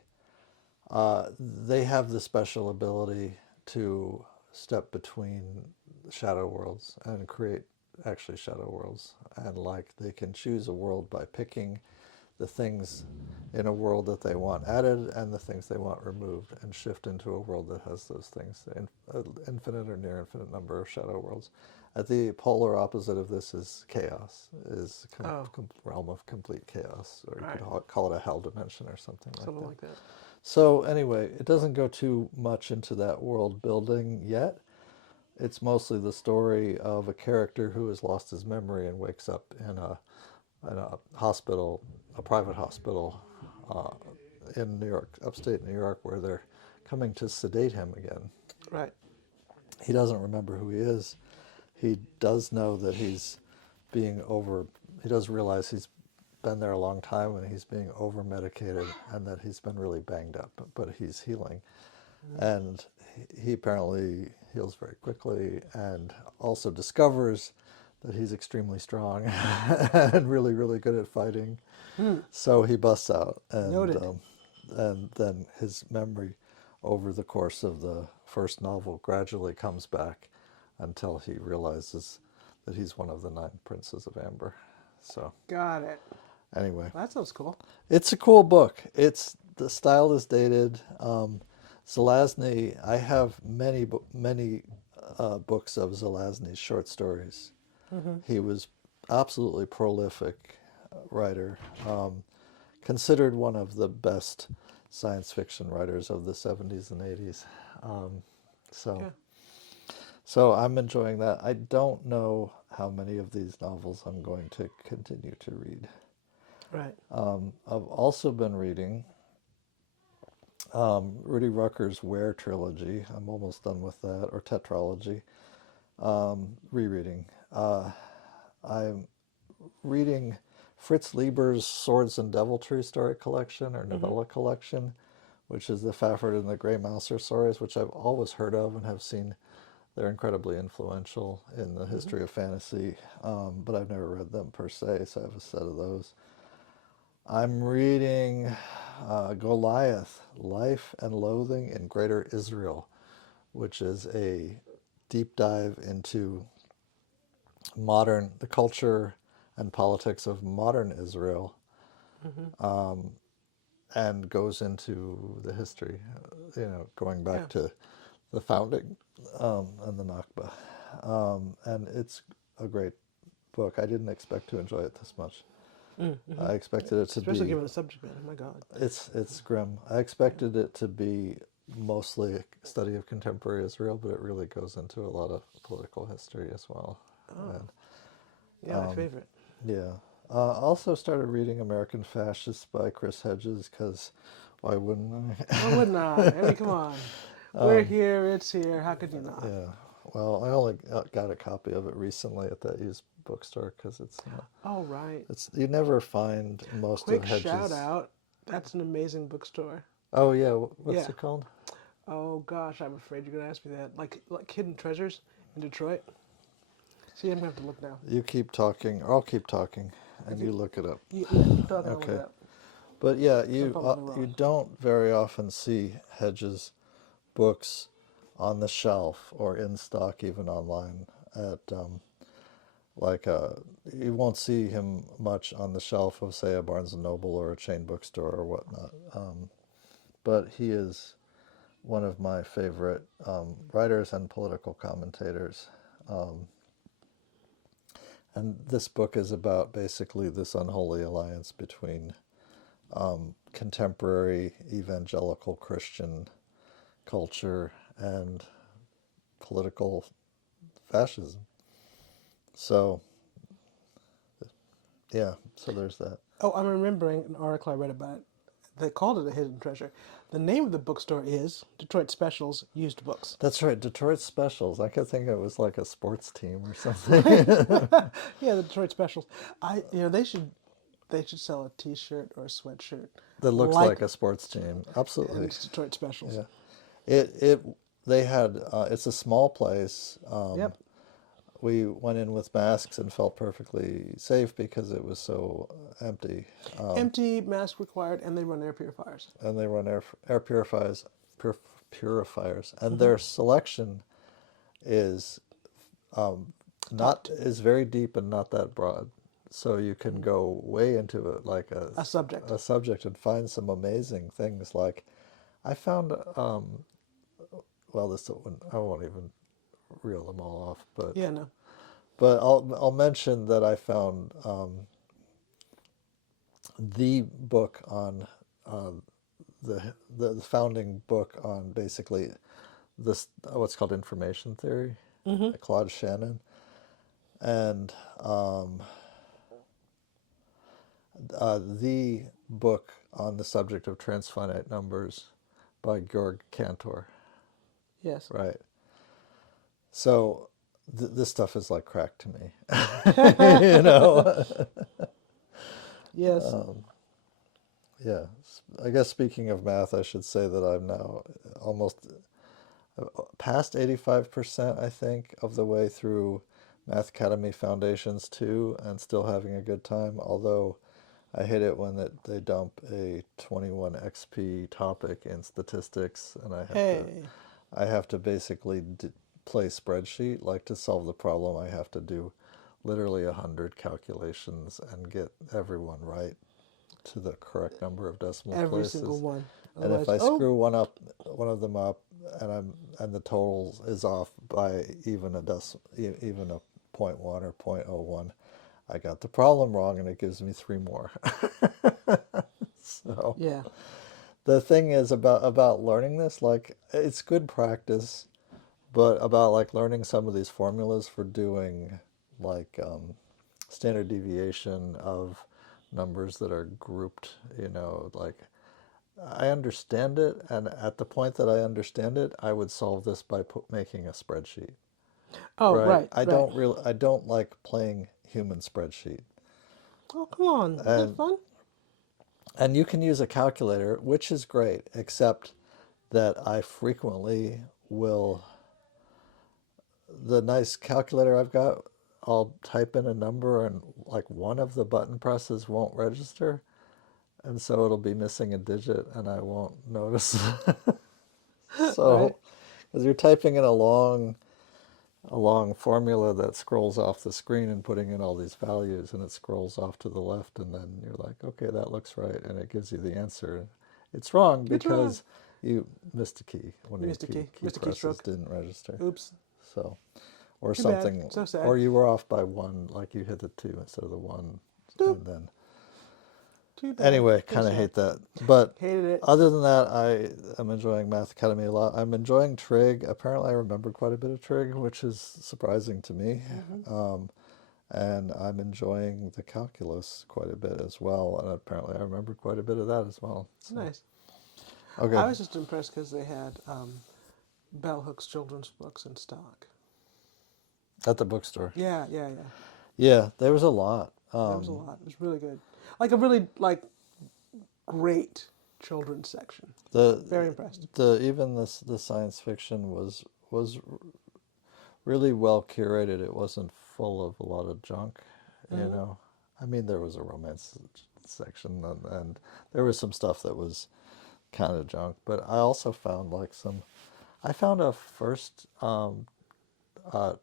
have the special ability to step between shadow worlds and create actually shadow worlds. And like they can choose a world by picking the things in a world that they want added and the things they want removed, and shift into a world that has those things, an infinite or near infinite number of shadow worlds. At the polar opposite of this is chaos, is realm of complete chaos, or you could call it a hell dimension or something like that. So anyway, it doesn't go too much into that world building yet. It's mostly the story of a character who has lost his memory and wakes up in a hospital, a private hospital in New York, upstate New York, where they're coming to sedate him again. Right. He doesn't remember who he is. He does know that he's being he does realize he's been there a long time and he's being over medicated and that he's been really banged up, but he's healing. And he apparently heals very quickly, and also discovers that he's extremely strong and really, really good at fighting. So he busts out, and then his memory over the course of the first novel gradually comes back until he realizes that he's one of the 9 princes of Amber. So Got it. anyway, That sounds cool. it's a cool book. The style is dated. Zelazny, I have many books of Zelazny's short stories. He was absolutely prolific writer, considered one of the best science fiction writers of the 70s and 80s. So so I'm enjoying that. I don't know how many of these novels I'm going to continue to read. Right. I've also been reading Rudy Rucker's Ware trilogy. I'm almost done with that, or tetralogy. Rereading. I'm reading Fritz Lieber's Swords and Deviltry story collection, or novella collection, which is the Fafford and the Grey Mouser stories, which I've always heard of and have seen. They're incredibly influential in the history of fantasy, but I've never read them per se, so I have a set of those. I'm reading Goliath, Life and Loathing in Greater Israel, which is a deep dive into the culture and politics of modern Israel, and goes into the history, going back to the founding and the Nakba. And it's a great book. I didn't expect to enjoy it this much. I expected it to Especially be... given the subject matter. My God. It's grim. I expected it to be mostly a study of contemporary Israel, but it really goes into a lot of political history as well. And, Yeah, my favorite. yeah. Also started reading American Fascists by Chris Hedges, because why wouldn't I? Why wouldn't I? I mean, come on. We're here. It's here. How could you not? Yeah. Well, I only got a copy of it recently at that used bookstore, because it's... Oh, right. you never find most Quick of Hedges... shout out. That's an amazing bookstore. Oh, yeah. What's it called? Oh, gosh. I'm afraid you're going to ask me that. Like Hidden Treasures in Detroit. See, I'm going to have to look now. You keep talking, or I'll keep talking, and you look it up. Yeah, keep talking. I'll look Okay. it up. But yeah, probably you wrong. don't very often see Hedges books on the shelf or in stock, even online. You won't see him much on the shelf of, say, a Barnes and Noble or a chain bookstore or whatnot. But he is one of my favorite writers and political commentators. and this book is about basically this unholy alliance between contemporary evangelical Christian culture and political fascism. So, yeah, so there's that. Oh, I'm remembering an article I read about it. They called it a hidden treasure. The name of the bookstore is Detroit Specials Used Books. That's right, Detroit Specials. I could think it was like a sports team or something. Yeah, the Detroit Specials. They should sell a T-shirt or a sweatshirt That looks like like a sports team. and Absolutely. it's Detroit Specials. Yeah. It they had it's a small place. Yep. We went in with masks and felt perfectly safe because it was so empty. Empty, mask required, and they run air purifiers. And they run air purifiers, and their selection is not is very deep and not that broad. So you can go way into it like A subject. a subject and find some amazing things. Like I found well, this one I won't even reel them all off, Yeah, no. but I'll mention that I found the book on the founding book on basically this what's called information theory, Claude Shannon, and the book on the subject of transfinite numbers by Georg Cantor. Yes. Right. So this stuff is like crack to me. You know? Yes. Yeah. I guess speaking of math, I should say that I'm now almost past 85%, I think, of the way through Math Academy Foundations 2 and still having a good time, although I hate it when they dump a 21 XP topic in statistics and I have to basically play spreadsheet. Like to solve the problem, I have to do literally 100 calculations and get everyone right to the correct number of decimal Every places. single one. And if I screw one of them up, and the total is off by even a 0.1 or 0.01, I got the problem wrong, and it gives me 3 more. So Yeah. the thing is about learning this, like it's good practice, but about like learning some of these formulas for doing like standard deviation of numbers that are grouped, like I understand it, and at the point that I understand it, I would solve this by making a spreadsheet. Oh, right. I don't like playing human spreadsheet. Oh, come on. Isn't that fun? And you can use a calculator, which is great, except that I frequently will, the nice calculator I've got, I'll type in a number and like one of the button presses won't register. And so it'll be missing a digit and I won't notice. So, because you're typing in a long formula that scrolls off the screen and putting in all these values, and it scrolls off to the left, and then you're like, okay, that looks right, and it gives you the answer. It's wrong because you missed a key. One of the key presses didn't register. Oops. So, or Too something, bad. So sad. or you were off by 1, like you hit the 2 instead of the 1, Doop. and then. Too bad. Anyway, kind of hate that. But Hated it. other than that, I am enjoying Math Academy a lot. I'm enjoying trig. Apparently, I remembered quite a bit of trig, which is surprising to me. And I'm enjoying the calculus quite a bit as well. And apparently, I remembered quite a bit of that as well. So. Nice. Okay. I was just impressed because they had Bell Hooks children's books in stock. At the bookstore. Yeah. Yeah, there was a lot. There was a lot. It was really good. Like a really great children's section. Very impressed. Even the science fiction was really well curated. It wasn't full of a lot of junk, you know. I mean, there was a romance section and there was some stuff that was kind of junk, but I also found I found a first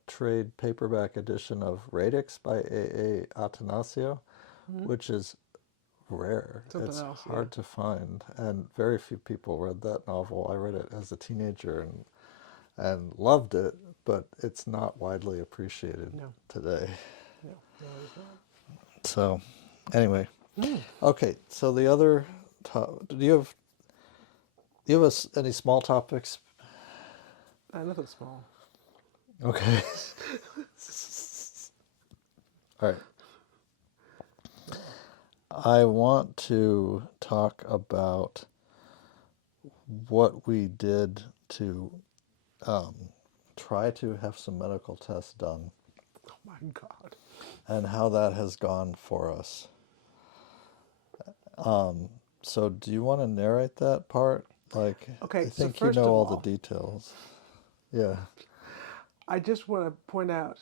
trade paperback edition of Radix by A.A. Atanasio, which is rare. It's hard to find, and very few people read that novel. I read it as a teenager and loved it, but it's not widely appreciated today. No, it's not. So, anyway, okay. So the other, do you have any small topics? Nothing small. Okay. All right. I want to talk about what we did to try to have some medical tests done Oh my God. and how that has gone for us. So do you want to narrate that part? Like, Okay, I so think you first know of all the all, details. Yeah. I just want to point out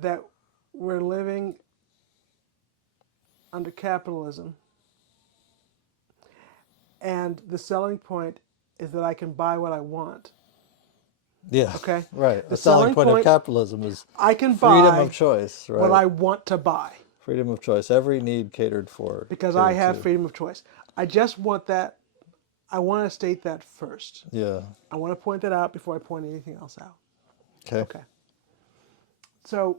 that we're living under capitalism, and the selling point is that I can buy what I want. Yeah. Okay? Right. The A selling selling point of point, capitalism is I can freedom of buy choice, what right? I want to buy Freedom of choice. Every need catered for. because I Catered have to. freedom of choice. I just want that. I want to state that first. Yeah. I want to point that out before I point anything else out. Okay. Okay. So,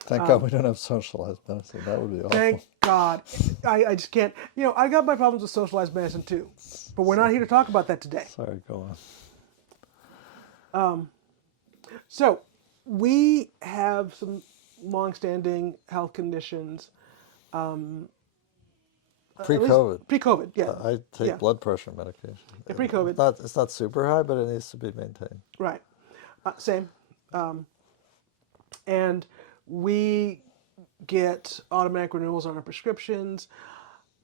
Thank God we don't have socialized medicine. That would be awful. thank God. I just can't. I got my problems with socialized medicine too. But we're not here to talk about that today. Sorry, go on. So, we have some long-standing health conditions. At least Pre-COVID. pre-COVID, yeah. I take Yeah. blood pressure medication. Yeah, pre-COVID. It's not super high, but it needs to be maintained. Right. Same. And we get automatic renewals on our prescriptions.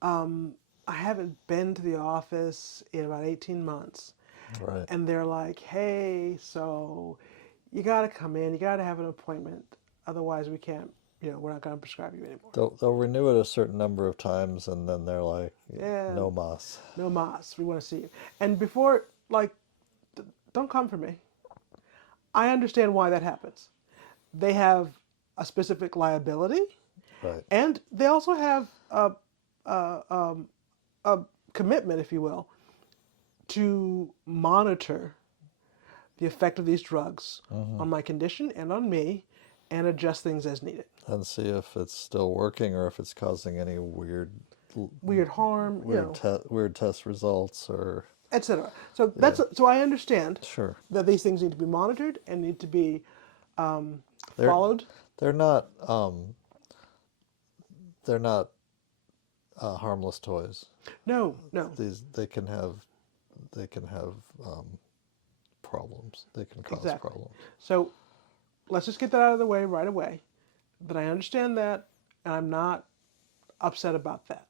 I haven't been to the office in about 18 months. Right. And they're like, hey, so you got to come in, you got to have an appointment. Otherwise, we can't, we're not going to prescribe you anymore. They'll renew it a certain number of times, and then they're like, Yeah. no mas. No mas, we want to see you. And before, don't come for me. I understand why that happens. They have a specific liability, Right. and they also have a commitment, if you will, to monitor the effect of these drugs on my condition and on me, and adjust things as needed. And see if it's still working or if it's causing any weird Harm, weird test results or etc. So so I understand sure that these things need to be monitored and need to be They're- followed. they're not harmless toys. No. They can have problems. They can cause Exactly. problems. So let's just get that out of the way right away. That I understand that, and I'm not upset about that.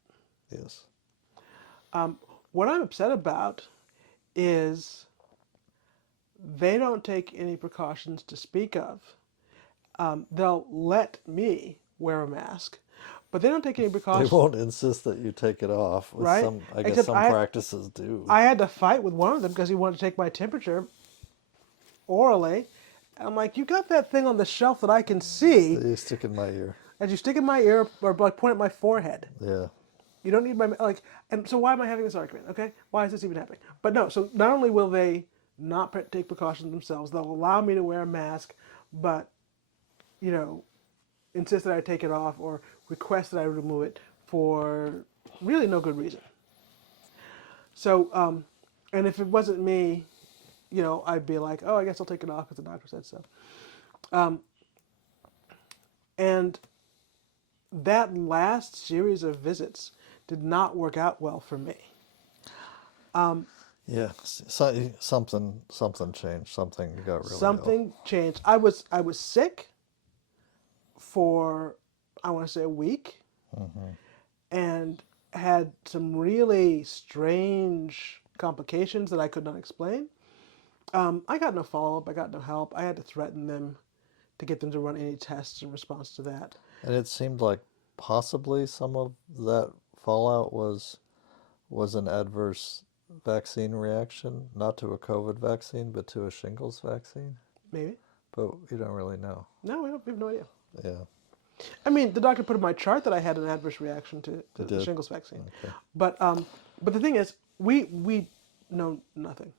Yes. What I'm upset about is they don't take any precautions to speak of. They'll let me wear a mask, but they don't take any They precautions. won't insist that you take it off. Right? I guess Except some practices do. I had to fight with one of them because he wanted to take my temperature orally. And I'm like, you got that thing on the shelf that I can see They stick in my ear. as you stick in my ear or point at my forehead. Yeah. You don't need my, and so why am I having this argument, okay? Why is this even happening? But no, so not only will they not take precautions themselves, they'll allow me to wear a mask, but, insist that I take it off or request that I remove it for really no good reason. So, and if it wasn't me, I'd be like, oh, I guess I'll take it off because the doctor said so. And that last series of visits did not work out well for me. Yeah. Something changed. Something got really Something changed. I was sick for, I want to say, a week, and had some really strange complications that I could not explain. I got no follow-up. I got no help. I had to threaten them to get them to run any tests in response to that. And it seemed like possibly some of that fallout was an adverse vaccine reaction, not to a COVID vaccine, but to a shingles vaccine. Maybe. But you don't really know. No, we have no idea. Yeah. I mean, the doctor put in my chart that I had an adverse reaction to the shingles vaccine. Okay. But the thing is, we know nothing.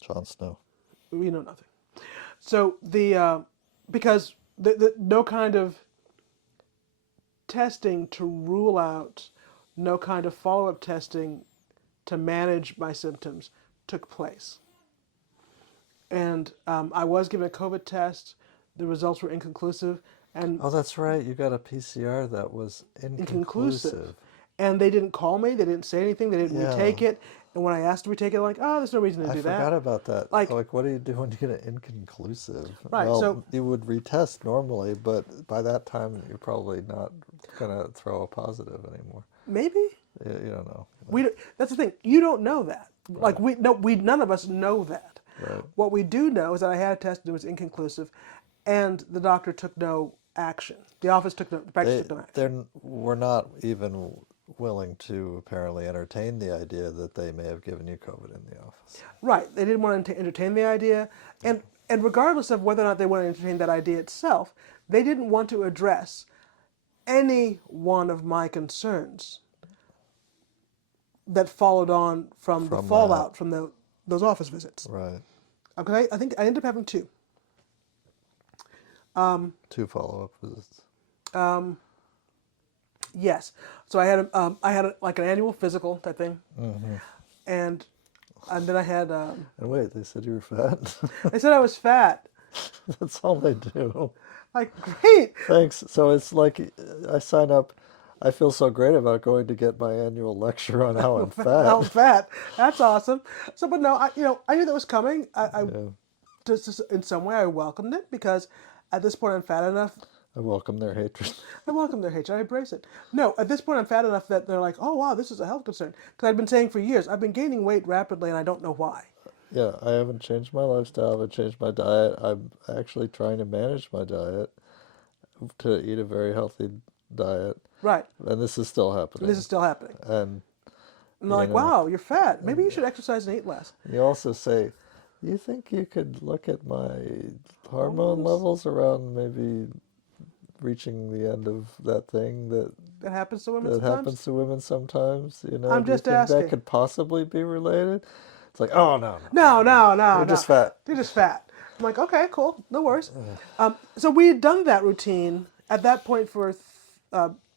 Jon Snow. We know nothing. So because the no kind of testing to rule out, no kind of follow-up testing to manage my symptoms took place. And I was given a COVID test. The results were inconclusive. And Oh, that's right. You got a PCR that was inconclusive. And they didn't call me. They didn't say anything. They didn't Yeah. retake it. And when I asked to retake it, like, oh, there's no reason to I do forgot that. about that. Like- Like, what do you do when you get an inconclusive? Right, Well, so- you would retest normally, but by that time, you're probably not going to throw a positive anymore. Maybe You don't know. that's the thing. You don't know that. Like none of us know that. Right. What we do know is that I had a test and it was inconclusive, and the doctor took no action. The office took no, the practice took no action. They were not even willing to apparently entertain the idea that they may have given you COVID in the office. Right. They didn't want to entertain the idea, and regardless of whether or not they want to entertain that idea itself, they didn't want to address any one of my concerns that followed on from the fallout from those office visits. Right. Okay, I think I ended up having two. 2 follow-up visits. Yes. So I had like an annual physical type thing, and then I had. And wait, they said you were fat? They said I was fat. That's all they do. Like, great. Thanks. So it's like I sign up. I feel so great about going to get my annual lecture on how I'm fat. I'm fat. That's awesome. So, but no, I knew that was coming. I just in some way I welcomed it because at this point I'm fat enough. I welcome their hatred. I welcome their hatred. I embrace it. No, at this point I'm fat enough that they're like, oh wow, this is a health concern. Because I've been saying for years, I've been gaining weight rapidly and I don't know why. Yeah, I haven't changed my lifestyle. I haven't changed my diet. I'm actually trying to manage my diet to eat a very healthy diet. Right. And this is still happening. This is still happening. And they're like, know, wow, you're fat. Maybe you should exercise and eat less. you also say, you think you could look at my hormone levels around maybe reaching the end of that thing that happens to women that sometimes? happens to women sometimes? You know, I'm do you just think asking. that could possibly be related? It's like, oh no. No. You're just fat. You're just fat. I'm like, okay, cool, no worries. So we had done that routine at that point for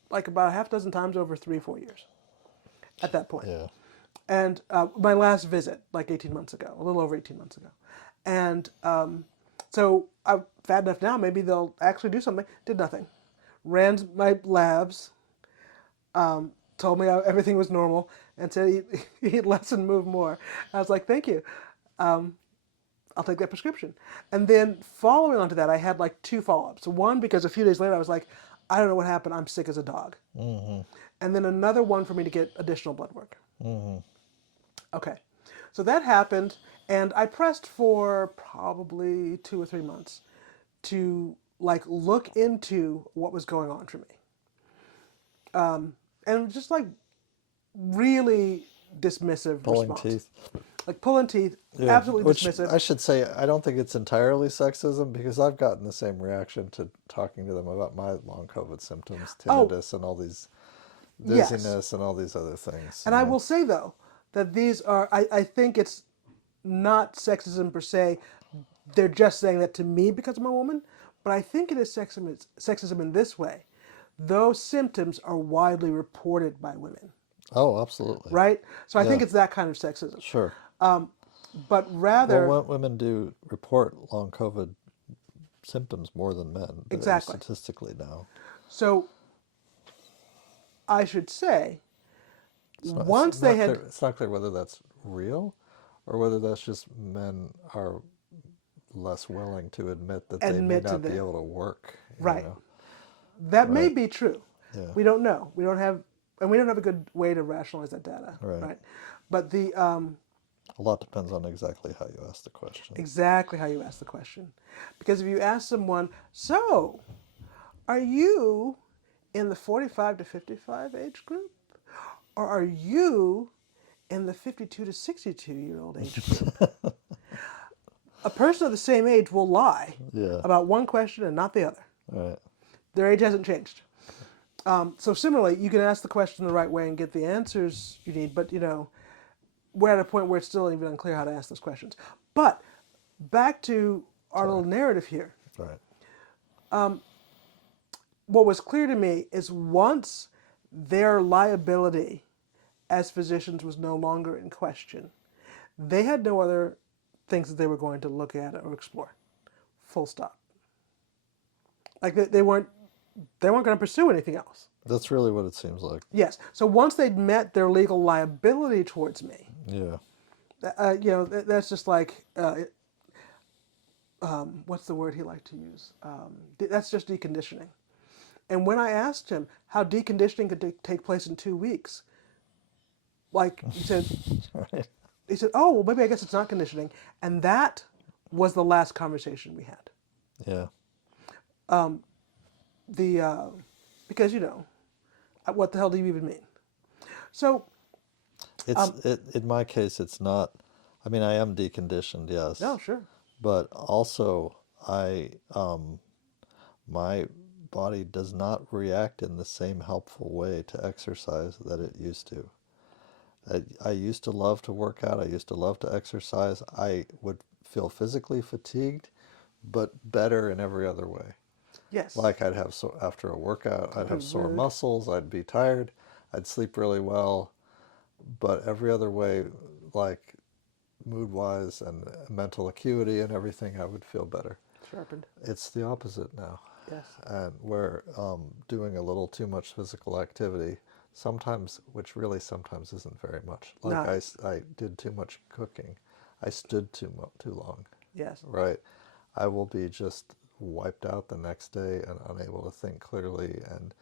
like about a half dozen times over 3-4 years. At that point. Yeah. And my last visit, like 18 months ago, a little over 18 months ago. And so I'm fat enough now, maybe they'll actually do something. Did nothing. Ran my labs, told me everything was normal, and said eat less and move more. I was like, thank you. I'll take that prescription. And then following on to that, I had like 2 follow-ups. One, because a few days later I was like, I don't know what happened. I'm sick as a dog. Mm-hmm. And then another one for me to get additional blood work. Mm-hmm. Okay. So that happened, and I pressed for probably 2 or 3 months to like look into what was going on for me. And just like really dismissive Pulling response. teeth. Like pulling teeth, Yeah, absolutely which dismissive. I should say, I don't think it's entirely sexism because I've gotten the same reaction to talking to them about my long COVID symptoms, tinnitus, and all these dizziness and all these other things. And I will say, though, that these are, I think it's not sexism per se. They're just saying that to me because I'm a woman. But I think it is sexism in this way. Those symptoms are widely reported by women. Oh, absolutely. Right? So I think it's that kind of sexism. Sure. But rather... Well, women do report long COVID symptoms more than men. Exactly. Statistically now. So I should say, It's not clear whether that's real or whether that's just men are less willing to admit that they may not be able to work. Right. You know? That may be true. Yeah. We don't know. We don't have a good way to rationalize that data. Right. But the a lot depends on exactly how you ask the question. exactly how you ask the question, because if you ask someone, so, are you in the 45 to 55 age group, or are you in the 52 to 62-year-old age group? A person of the same age will lie about one question and not the other. Right. Their age hasn't changed. So similarly, you can ask the question the right way and get the answers you need, but we're at a point where it's still even unclear how to ask those questions. But back to our little narrative here. Right. what was clear to me is once their liability as physicians was no longer in question, they had no other things that they were going to look at or explore. Full stop. Like they weren't going to pursue anything else. That's really what it seems like. Yes. So once they'd met their legal liability towards me, Yeah. that's just like what's the word he liked to use? That's just deconditioning. And when I asked him how deconditioning could take place in 2 weeks, like he said, Right. he said, "Oh, well, maybe I guess it's not conditioning," and that was the last conversation we had. Yeah. Because what the hell do you even mean? So, In my case, it's not. I mean, I am deconditioned, yes, no, sure, but also my body does not react in the same helpful way to exercise that it used to. I used to love to work out. I used to love to exercise. I would feel physically fatigued, but better in every other way. yes, Like after a workout, I'd have sore muscles. I'd be tired. I'd sleep really well, but every other way, like mood-wise and mental acuity and everything, I would feel better. sharpened. It's the opposite now, Yes, and we're doing a little too much physical activity sometimes, which really sometimes isn't very much. Like not I did too much cooking. I stood too long, yes, right? I will be just wiped out the next day and unable to think clearly, and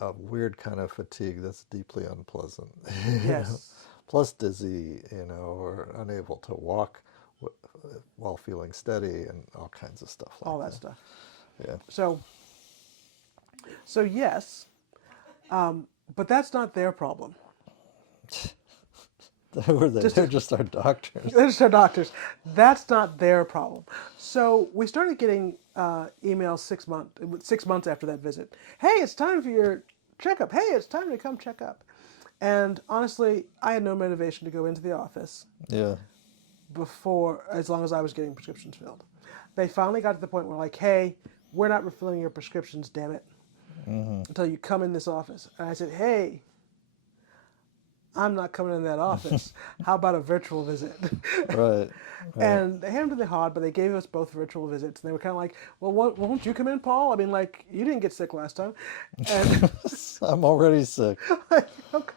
a weird kind of fatigue that's deeply unpleasant. you know? yes, Plus dizzy, or unable to walk while feeling steady, and all kinds of stuff like all that that. stuff. Yeah. So yes, but that's not their problem. Who are they? They're just our doctors. They're just our doctors. That's not their problem. So we started getting emails 6 months after that visit. Hey, it's time for your checkup. Hey, it's time to come check up. And honestly, I had no motivation to go into the office Yeah. as long as I was getting prescriptions filled. They finally got to the point where like, hey, we're not refilling your prescriptions, damn it, until you come in this office. And I said, hey, I'm not coming in that office. How about a virtual visit? Right. Right. And they hammed and they hawed, but they gave us both virtual visits. And they were kind of like, well, won't you come in, Paul? I mean, like, you didn't get sick last time. And I'm already sick. okay.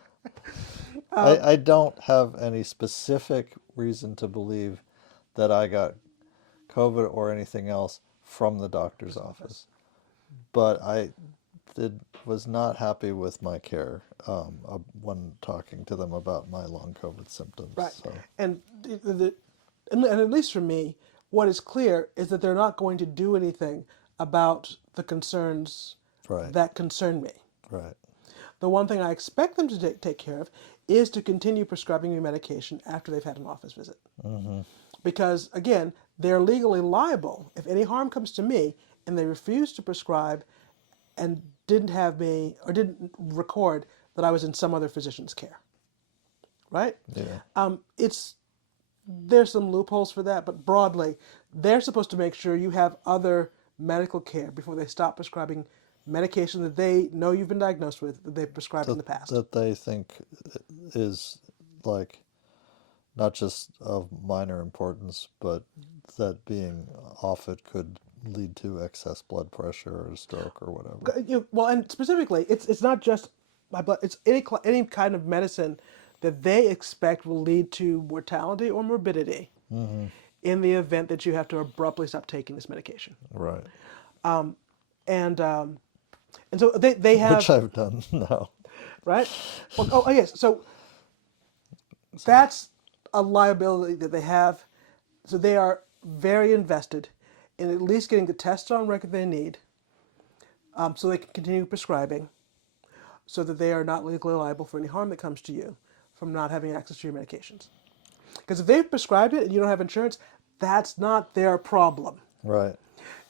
I don't have any specific reason to believe that I got COVID or anything else from the doctor's office. But I was not happy with my care when talking to them about my long COVID symptoms. Right. So, And, and at least for me, what is clear is that they're not going to do anything about the concerns right, that concern me. right, The one thing I expect them to take care of is to continue prescribing me medication after they've had an office visit. Because, again, they're legally liable if any harm comes to me and they refuse to prescribe and didn't have me or didn't record that I was in some other physician's care. Right? yeah, There's some loopholes for that, but broadly, they're supposed to make sure you have other medical care before they stop prescribing medication that they know you've been diagnosed with, that they've prescribed in the past. that they think is like not just of minor importance, but that being off it could lead to excess blood pressure or stroke or whatever. Well, and specifically, it's not just my blood. It's any kind of medicine that they expect will lead to mortality or morbidity in the event that you have to abruptly stop taking this medication. Right. And so they have Which I've done now. right. Well, yes. So that's a liability that they have. So they are very invested in at least getting the tests on record they need, so they can continue prescribing, so that they are not legally liable for any harm that comes to you from not having access to your medications. Because if they've prescribed it and you don't have insurance, that's not their problem. Right.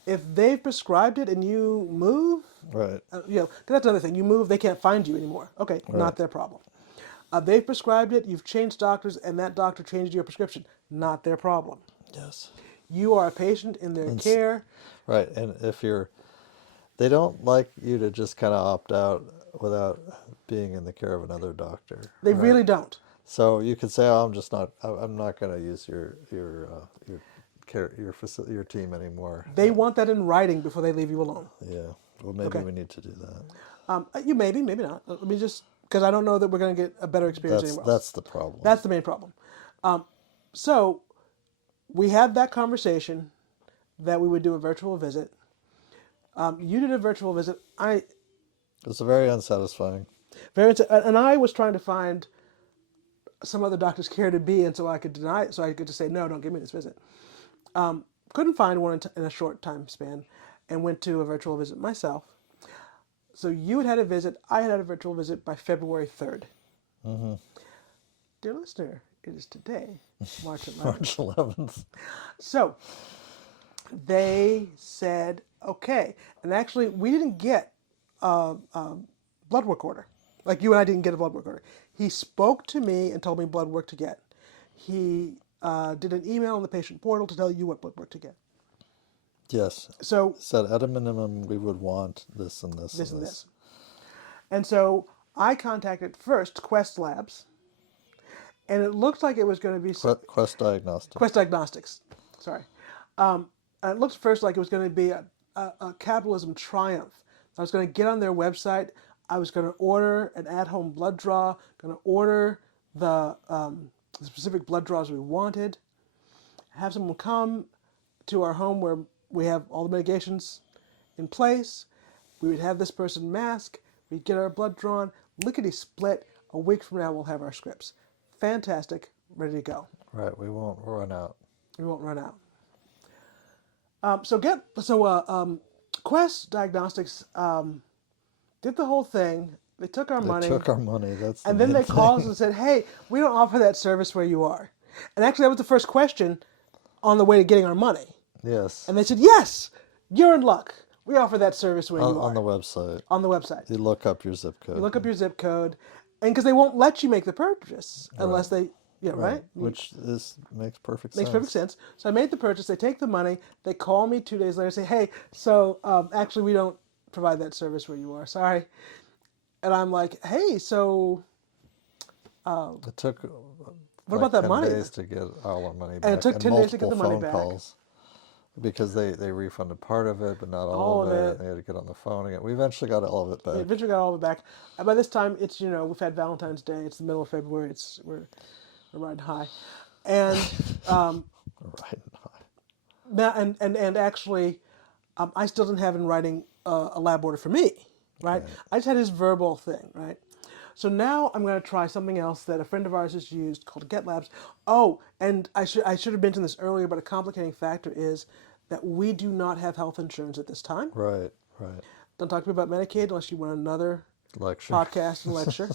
If they've prescribed it and you move, Right. 'cause that's another thing. You move, they can't find you anymore. Okay, not their problem. They've prescribed it, you've changed doctors, and that doctor changed your prescription. Not their problem. Yes. You are a patient in their care. Right. And if They don't like you to just kind of opt out without being in the care of another doctor. They right? really don't. So you could say, "Oh, I'm not going to use your facility, your team anymore." They want that in writing before they leave you alone. Yeah. Well, maybe Okay. we need to do that. You maybe not. Let me just, because I don't know that we're going to get a better experience anywhere else. That's the problem. That's the main problem. So we had that conversation that we would do a virtual visit. You did a virtual visit. It's very unsatisfying. And I was trying to find some other doctor's care to be in so I could deny it, so I could just say, no, don't give me this visit. Couldn't find one in a short time span and went to a virtual visit myself. So you had a visit, I had a virtual visit by February 3rd. Mm-hmm. Dear listener, it is today, March 11th. March 11th. So they said, okay. And actually, we didn't get a blood work order. Like you and I didn't get a blood work order. He spoke to me and told me blood work to get. He did an email on the patient portal to tell you what blood work to get. Yes. So Said at a minimum we would want this and this, this and and this. this. And so I contacted first Quest Labs, and it looked like it was going to be Quest Diagnostic. Quest Diagnostics. Sorry. And it looked first like it was going to be a capitalism triumph. I was going to get on their website. I was going to order an at-home blood draw. Going to order the specific blood draws we wanted. Have someone come to our home where we have all the medications in place. We would have this person mask. We'd get our blood drawn. Lickety split. A week from now, we'll have our scripts. Fantastic. Ready to go. Right. We won't run out. We won't run out. Quest Diagnostics did the whole thing. They took our money. They took our money. That's the and then main they thing. called us and said, "Hey, we don't offer that service where you are." And actually, that was the first question on the way to getting our money. Yes. And they said, "Yes, you're in luck. We offer that service where you are." On the website. On the website. You look up your zip code. You look up your zip code, and because they won't let you make the purchase unless they, right? Which makes perfect sense. Makes perfect sense. So I made the purchase. They take the money. They call me 2 days later and say, "Hey, so actually we don't provide that service where you are. Sorry." And I'm like, "Hey, so It took what about that 10 money?" days to get all our money back. And it took 10 days to get the money multiple back. phone calls. Because they refunded part of it, but not all of it. And they had to get on the phone again. We eventually got all of it back. We eventually got all of it back. And by this time, it's, we've had Valentine's Day. It's the middle of February. We're riding high. And Riding high. and actually, I still didn't have in writing a lab order for me, right? I just had his verbal thing, right? So now I'm going to try something else that a friend of ours has used called Get Labs. Oh, and I should have mentioned this earlier, but a complicating factor is that we do not have health insurance at this time. Right. Don't talk to me about Medicaid unless you want another Lecture. podcast and lecture,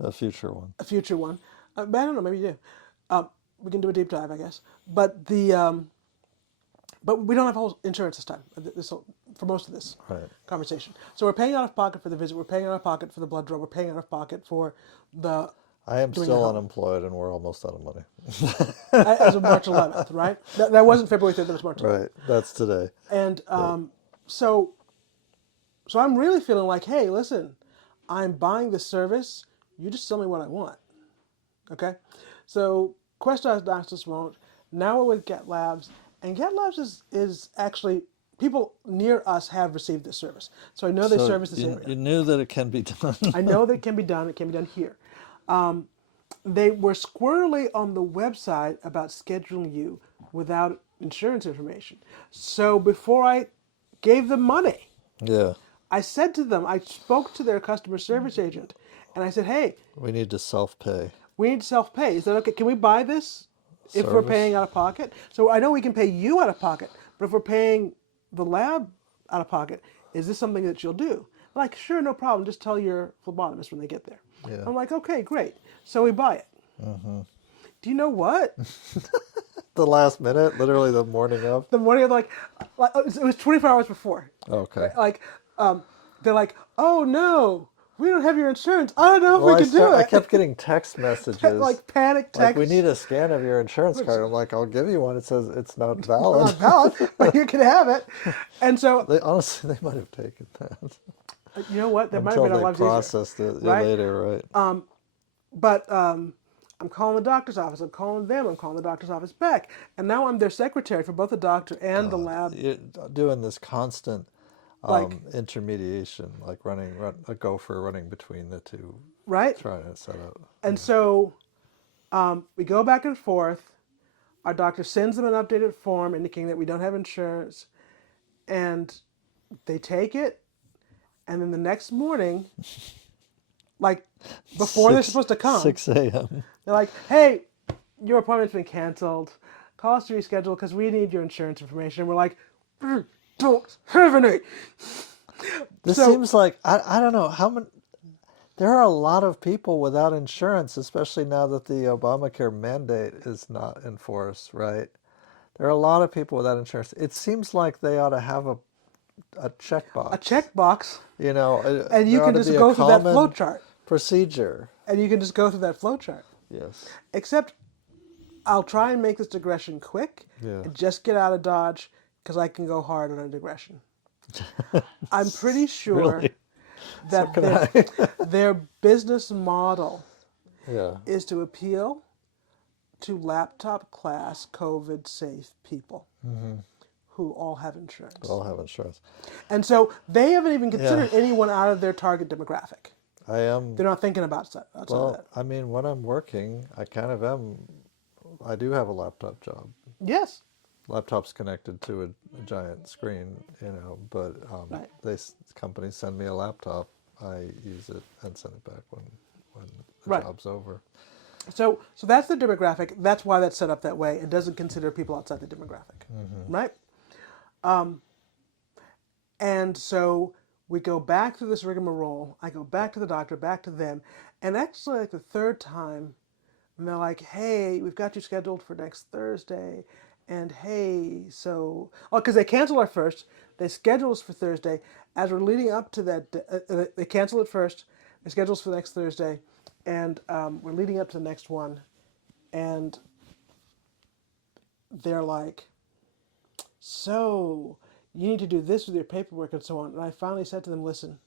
A future one. a future one. But I don't know, maybe you do. We can do a deep dive, I guess. But but we don't have whole insurance this time. For most of this conversation. So we're paying out of pocket for the visit. We're paying out of pocket for the blood draw. We're paying out of pocket for the. I am doing still at home. unemployed, and we're almost out of money. As of March 11th, right? That wasn't February 3rd. That was March 11th. Right. That's today. And so I'm really feeling like, hey, listen, I'm buying this service. You just tell me what I want. Okay? So Quest Diagnostics won't. Now we're with Get Labs. And Get Labs is actually, people near us have received this service. So I know they service this area. You knew that it can be done. I know that it can be done. It can be done here. They were squarely on the website about scheduling you without insurance information. So before I gave them money, Yeah. I said to them, I spoke to their customer service agent, and I said, hey, We need to self-pay. we need to self-pay. Is that okay? Can we buy this if we're Service. paying out of pocket? So I know we can pay you out of pocket, but if we're paying the lab out of pocket, is this something that you'll do? They're like, sure, no problem. Just tell your phlebotomist when they get there. Yeah. I'm like, okay, great. So we buy it. Mm-hmm. Do you know what? The last minute, literally the morning of. The morning of, like it was 24 hours before. Okay. Like, they're like, oh no, we don't have your insurance. I don't know if Well, we can do I it. kept getting text messages. Like panic text. Like, we need a scan of your insurance card. I'm like, I'll give you one. It says it's not valid. Not valid, but you can have it. And so, Honestly, they might have taken that. you know what? That might have Until been our they lives easier. processed it right? later, right? But I'm calling the doctor's office. I'm calling them. I'm calling the doctor's office back. And now I'm their secretary for both the doctor and the lab. You're doing this constant Like- intermediation, like a gopher running between the two, Right? trying to set up. And so we go back and forth. Our doctor sends them an updated form indicating that we don't have insurance. And they take it. And then the next morning, like before they're supposed to come, 6 a.m. they're like, hey, your appointment's been canceled. Call us to reschedule because we need your insurance information. And we're like, don't have any. This So- seems like, I don't know how many. There are a lot of people without insurance, especially now that the Obamacare mandate is not enforced, right? There are a lot of people without insurance. It seems like they ought to have a checkbox. A checkbox. You know, And you there can ought to just be a go through that common flow chart. procedure. And you can just go through that flow chart. Yes. Except I'll try and make this digression quick Yeah. and just get out of Dodge because I can go hard on a digression. I'm pretty sure Really? that So can their business model Yeah. is to appeal to laptop class COVID safe people who all have insurance. They all have insurance. And so they haven't even considered anyone out of their target demographic. I am. They're not thinking about that. Well, that. I mean, when I'm working, I kind of am. I do have a laptop job. Yes. Laptop's connected to a giant screen, you know, but Right. companies send me a laptop. I use it and send it back when the Right. job's over. So that's the demographic. That's why that's set up that way. It doesn't consider people outside the demographic, right? And so we go back through this rigmarole. I go back to the doctor, back to them, and actually, like the third time, and they're like, "Hey, we've got you scheduled for next Thursday," and hey, so because they canceled our first, they scheduled us for Thursday. As we're leading up to that, they cancel it first. They schedule us for next Thursday, and we're leading up to the next one, and they're like, so you need to do this with your paperwork and so on. And I finally said to them, listen,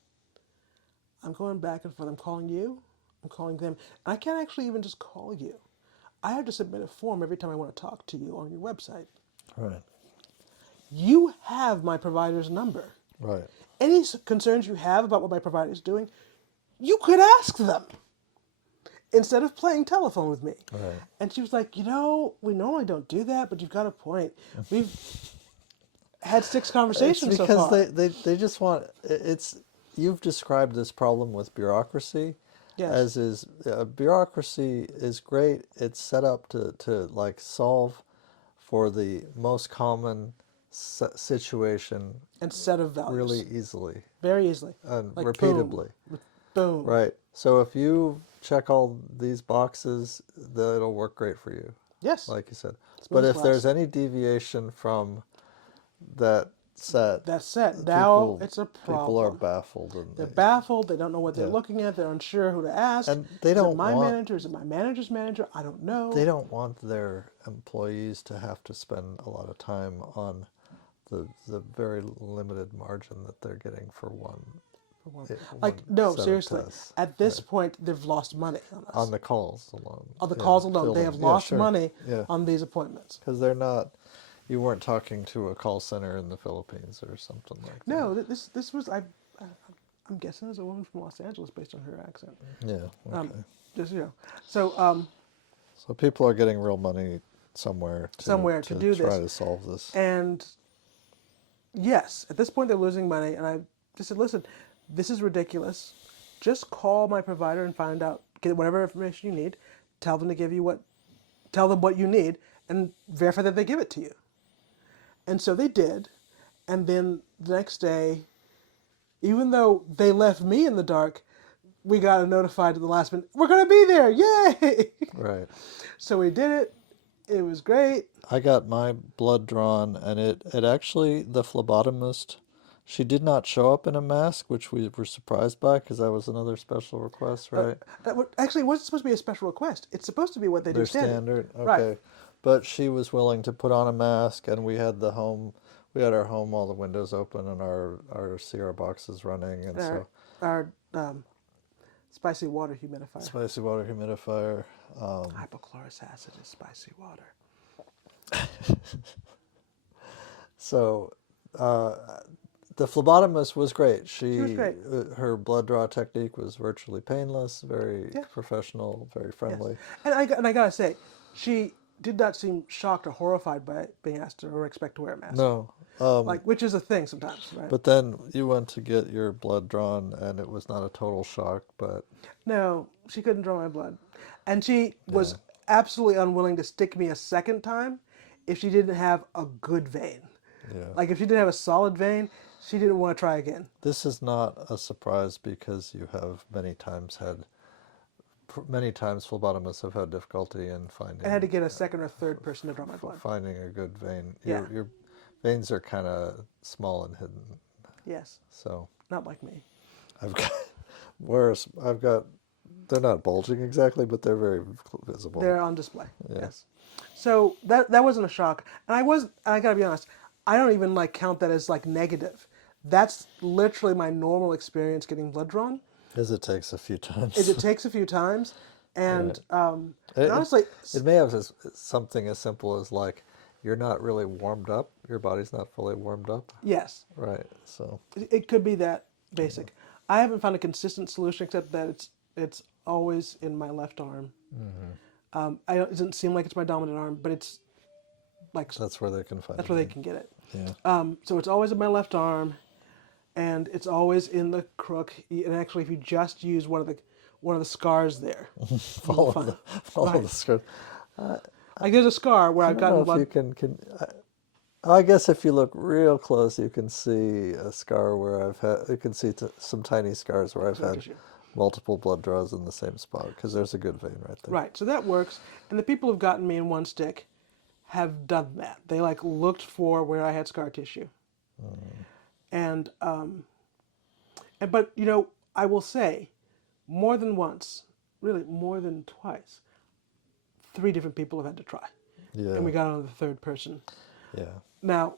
I'm going back and forth. I'm calling you. I'm calling them. And I can't actually even just call you. I have to submit a form every time I want to talk to you on your website. Right. You have my provider's number. Right. Any concerns you have about what my provider is doing, you could ask them instead of playing telephone with me. Right. And she was like, we normally don't do that, but you've got a point. We've had 6 conversations It's because so far. they just want it's. You've described this problem with bureaucracy. Yes. As is bureaucracy is great. It's set up to like solve for the most common situation And set of values. really easily Very easily. and Like repeatably. Boom. Right. So if you check all these boxes, it'll work great for you, Yes. like you said. Smooth But as if glass. there's any deviation from that set, That's it. Now people- it's a people are problem. baffled. And They're baffled. They don't know what they're Yeah. looking at. They're unsure who to ask. And they Is don't it my want- manager? Is it my manager's manager? I don't know. They don't want their employees to have to spend a lot of time on the very limited margin that they're getting for one. Like, one no, set of seriously. tests. At this point, they've lost money on us. On the calls alone. On the Yeah, calls alone, they billing. have Yeah, lost sure. money Yeah. on these appointments. Because they're not. You weren't talking to a call center in the Philippines or something like that. No, this was I'm guessing it was a woman from Los Angeles based on her accent. Yeah. Okay. Just so So people are getting real money somewhere to do try this. to solve this. and yes, at this point they're losing money, and I just said, listen, this is ridiculous. Just call my provider and find out, get whatever information you need. Tell them what you need, and verify that they give it to you. And so they did, and then the next day, even though they left me in the dark, we got notified at the last minute, we're going to be there, yay! Right. So we did it. It was great. I got my blood drawn, and it actually, the phlebotomist She did not show up in a mask, which we were surprised by because that was another special request, right? Actually, it wasn't supposed to be a special request. It's supposed to be what they do Their standard. standard, Right. okay. But she was willing to put on a mask, and we had our home, all the windows open, and our Sierra boxes running, and so Our spicy water humidifier. spicy water humidifier. Hypochlorous acid is spicy water. So, the phlebotomist was great. She was great. Her blood draw technique was virtually painless, very Yeah. professional, very friendly. And I gotta say, she did not seem shocked or horrified by being asked to or expect to wear a mask. No, Like, which is a thing sometimes, right? but then you went to get your blood drawn, and it was not a total shock, but No, she couldn't draw my blood. And she was absolutely unwilling to stick me a second time if she didn't have a good vein. yeah. Like, if she didn't have a solid vein, she didn't want to try again. This is not a surprise because you have many times phlebotomists have had difficulty in I had to get a second or third person to draw my blood. finding a good vein. Yeah. Your veins are kind of small and hidden, Yes, so not like me. I've got they're not bulging exactly, but they're very visible. They're on display. Yeah. Yes. So that wasn't a shock, and I gotta be honest. I don't even like count that as like negative. That's literally my normal experience getting blood drawn. As it takes a few times. It takes a few times, and and It- honestly, It may have something as simple as like you're not really warmed up. Your body's not fully warmed up. yes, Right. So it could be that basic. I haven't found a consistent solution except that it's always in my left arm. It doesn't seem like it's my dominant arm, but it's like that's where they can find that's it. where they can get it. Yeah. So it's always in my left arm, and it's always in the crook. And actually, if you just use one of the scars there, Follow Right. the script. like there's a scar where I've I don't gotten know if blood. you can. I guess if you look real close, you can see a scar where you can see some tiny scars where I've had tissue. multiple blood draws in the same spot because there's a good vein right there. Right, so that works. And the people who've gotten me in one stick have done that. They like looked for where I had scar tissue. And but I will say, more than once, really more than twice, 3 different people have had to try. Yeah. And we got on to the third person. Yeah. Now,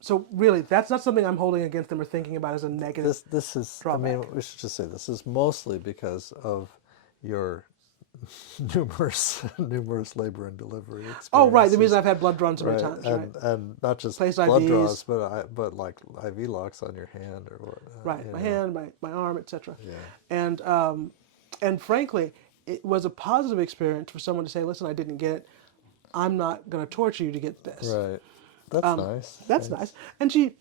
so really, that's not something I'm holding against them or thinking about as a negative. This is. drawback. I mean, we should just say this is mostly because of your numerous labor and delivery experiences. Oh, right. The reason I've had blood drawn so many times, and, right? and not just Placed blood IVs. draws, but like IV locks on your hand or what? Right, my hand, my arm, etc. Yeah. And frankly, it was a positive experience for someone to say, "Listen, I didn't get it. I'm not going to torture you to get this." Right. That's nice. That's nice. And she,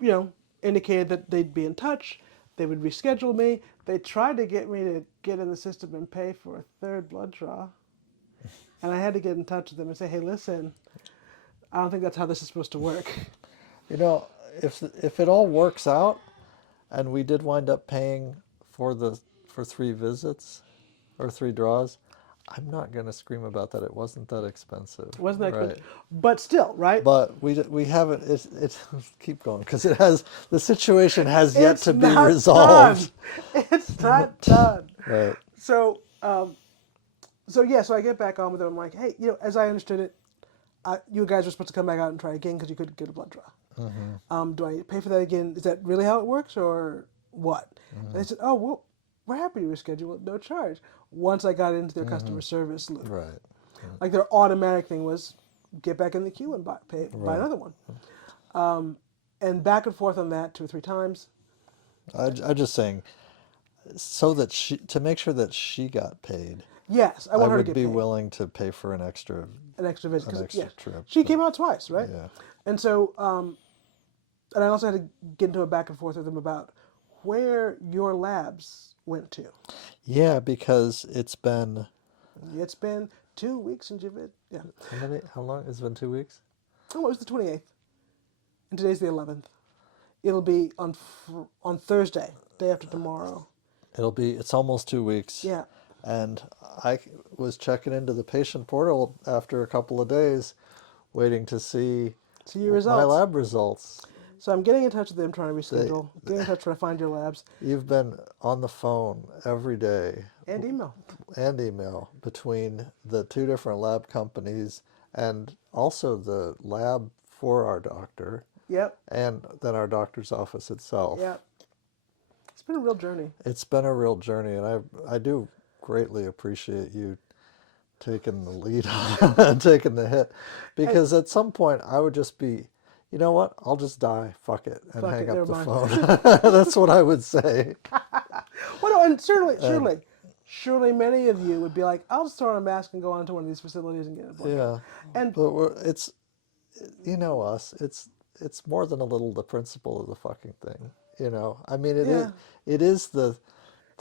indicated that they'd be in touch. They would reschedule me. They tried to get me to get in the system and pay for a third blood draw. And I had to get in touch with them and say, "Hey, listen, I don't think that's how this is supposed to work." If it all works out, and we did wind up paying for 3 visits or 3 draws, I'm not going to scream about that. It wasn't that expensive. It wasn't that right? expensive. But still, right? But we haven't. It's keep going because the situation has yet It's to be not resolved. done. It's not done. Right. So I get back on with it. I'm like, "Hey, as I understood it, you guys were supposed to come back out and try again because you couldn't get a blood draw. Do I pay for that again? Is that really how it works, or what?" And they said, "Oh, well, we're happy to reschedule it, no charge." Once I got into their customer service loop, Right. like their automatic thing was, get back in the queue and buy another one. And back and forth on that 2 or 3 times. I'm just saying, so that to make sure that she got paid. Yes, I I want her to would get be paid. willing to pay for an extra Visit. 'Cause, extra yeah, trip. she came out twice, right? Yeah. And so, and I also had to get into a back and forth with them about where your labs went to. Yeah, because it's been It's been 2 weeks since you've been, yeah. how long? It's been 2 weeks. Oh, it was the 28th. And today's the 11th. It'll be on Thursday, day after tomorrow. It's almost 2 weeks. Yeah. And I was checking into the patient portal after a couple of days, waiting to see your results. my lab results. So I'm getting in touch with them, trying to reschedule. Getting in touch trying to find your labs You've been on the phone every day and email. and email between the two different lab companies and also the lab for our doctor Yep. and then our doctor's office itself. Yep. It's been a real journey. It's been a real journey, and I do greatly appreciate you taking the lead on taking the hit, because at some point I would just be, you know what, I'll just die, fuck it, and Fuck hang it, up never the mind. phone. That's what I would say. Well, no, and surely many of you would be like, I'll just throw on a mask and go on to one of these facilities and get a blood draw. Yeah, And but it's, you know us, it's more than a little the principle of the fucking thing. You know, I mean, Yeah. it is the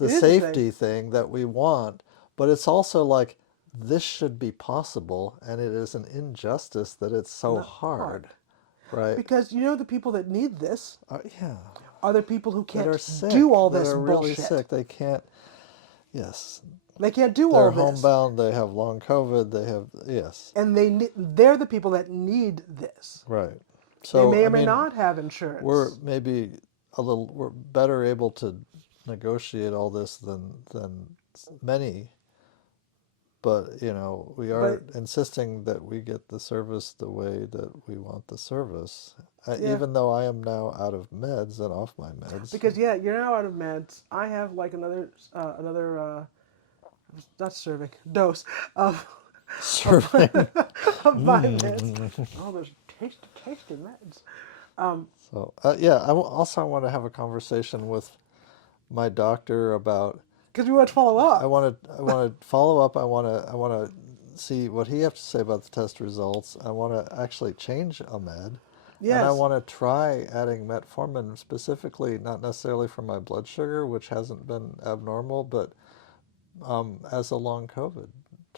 It is the safety thing that we want, but it's also like this should be possible, and it is an injustice that it's so Not hard, hard. right? Because you know the people that need this Yeah, are the people who that can't are sick, do all that this are really bullshit. sick. They can't. Yes, They can't do they're all this. homebound. They have long COVID. They have yes, And they're the people that need this. right. They So may I or may mean, not have insurance. we're better able to negotiate all this than many, but you know, we are insisting that we get the service the way that we want the service. Yeah. Even though I am now out of meds and off my meds. Because you're now out of meds. I have like another not serving dose of Serving. of my meds. Oh, those tasty meds. So yeah, also I want to have a conversation with my doctor about. Because we want to follow up. I want to follow up. I want to see what he has to say about the test results. I want to actually change a med. Yes. And I want to try adding metformin specifically, not necessarily for my blood sugar, which hasn't been abnormal, but as a long COVID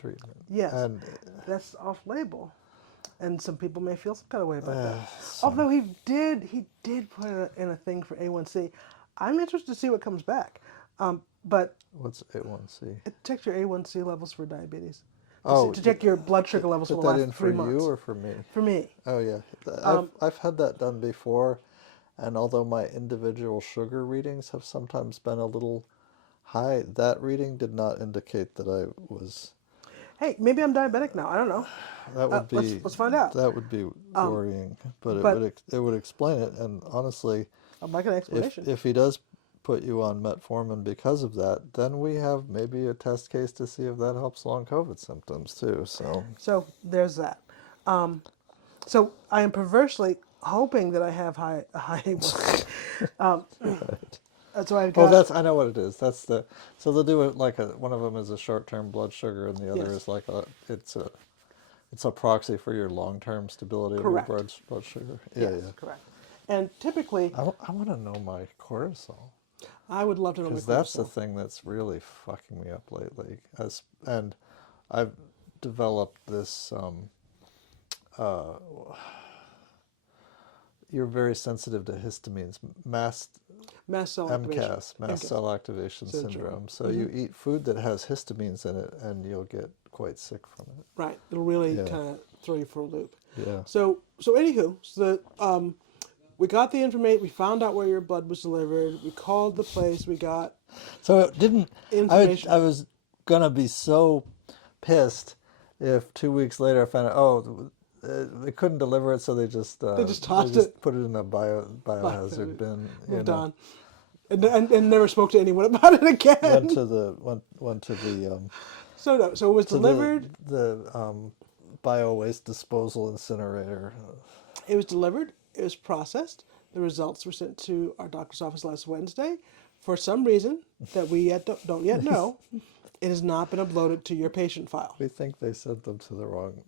treatment. Yes. And that's off-label, and some people may feel some kind of way about that. Although he did put it in a thing for A1C. I'm interested to see what comes back. But what's A1C? it checks your A1C levels for diabetes. Oh, to check your blood sugar levels for put the that last in 3 for months. you or for me? For me. Oh yeah, I've had that done before, and although my individual sugar readings have sometimes been a little high, that reading did not indicate that I was. Hey, maybe I'm diabetic now. I don't know. That would be. Let's find out. That would be worrying, but it would explain it. And honestly, I'd like an explanation. if he does put you on metformin because of that, then we have maybe a test case to see if that helps long COVID symptoms too. So there's that. So I am perversely hoping that I have high A1C. Right. That's why I've got. Oh, I know what it is. That's the. So they'll do it like one of them is a short-term blood sugar, and the other Yes. is like it's a proxy for your long-term stability Correct. of your blood sugar. Yeah, Yes, yeah. correct. And typically, I want to know my cortisol. I would love to know my Because that's the cortisol. thing that's really fucking me up lately. And I've developed this. You're very sensitive to histamines, mast Mast cell activation. MCAS, mast cell activation Syndrome. syndrome. So you eat food that has histamines in it, and you'll get quite sick from it. Right. It'll really Yeah. kind of throw you for a loop. Yeah. So anywho, we got the information. We found out where your blood was delivered. We called the place. We got. So it didn't. Information. I was gonna be so pissed if 2 weeks later I found out. They couldn't deliver it, so they just tossed it. put it in a biohazard bin. Moved on. And never spoke to anyone about it again. Went to the So it was delivered. the bio waste disposal incinerator. It was delivered. It was processed. The results were sent to our doctor's office last Wednesday. For some reason that we don't yet know, it has not been uploaded to your patient file. We think they sent them to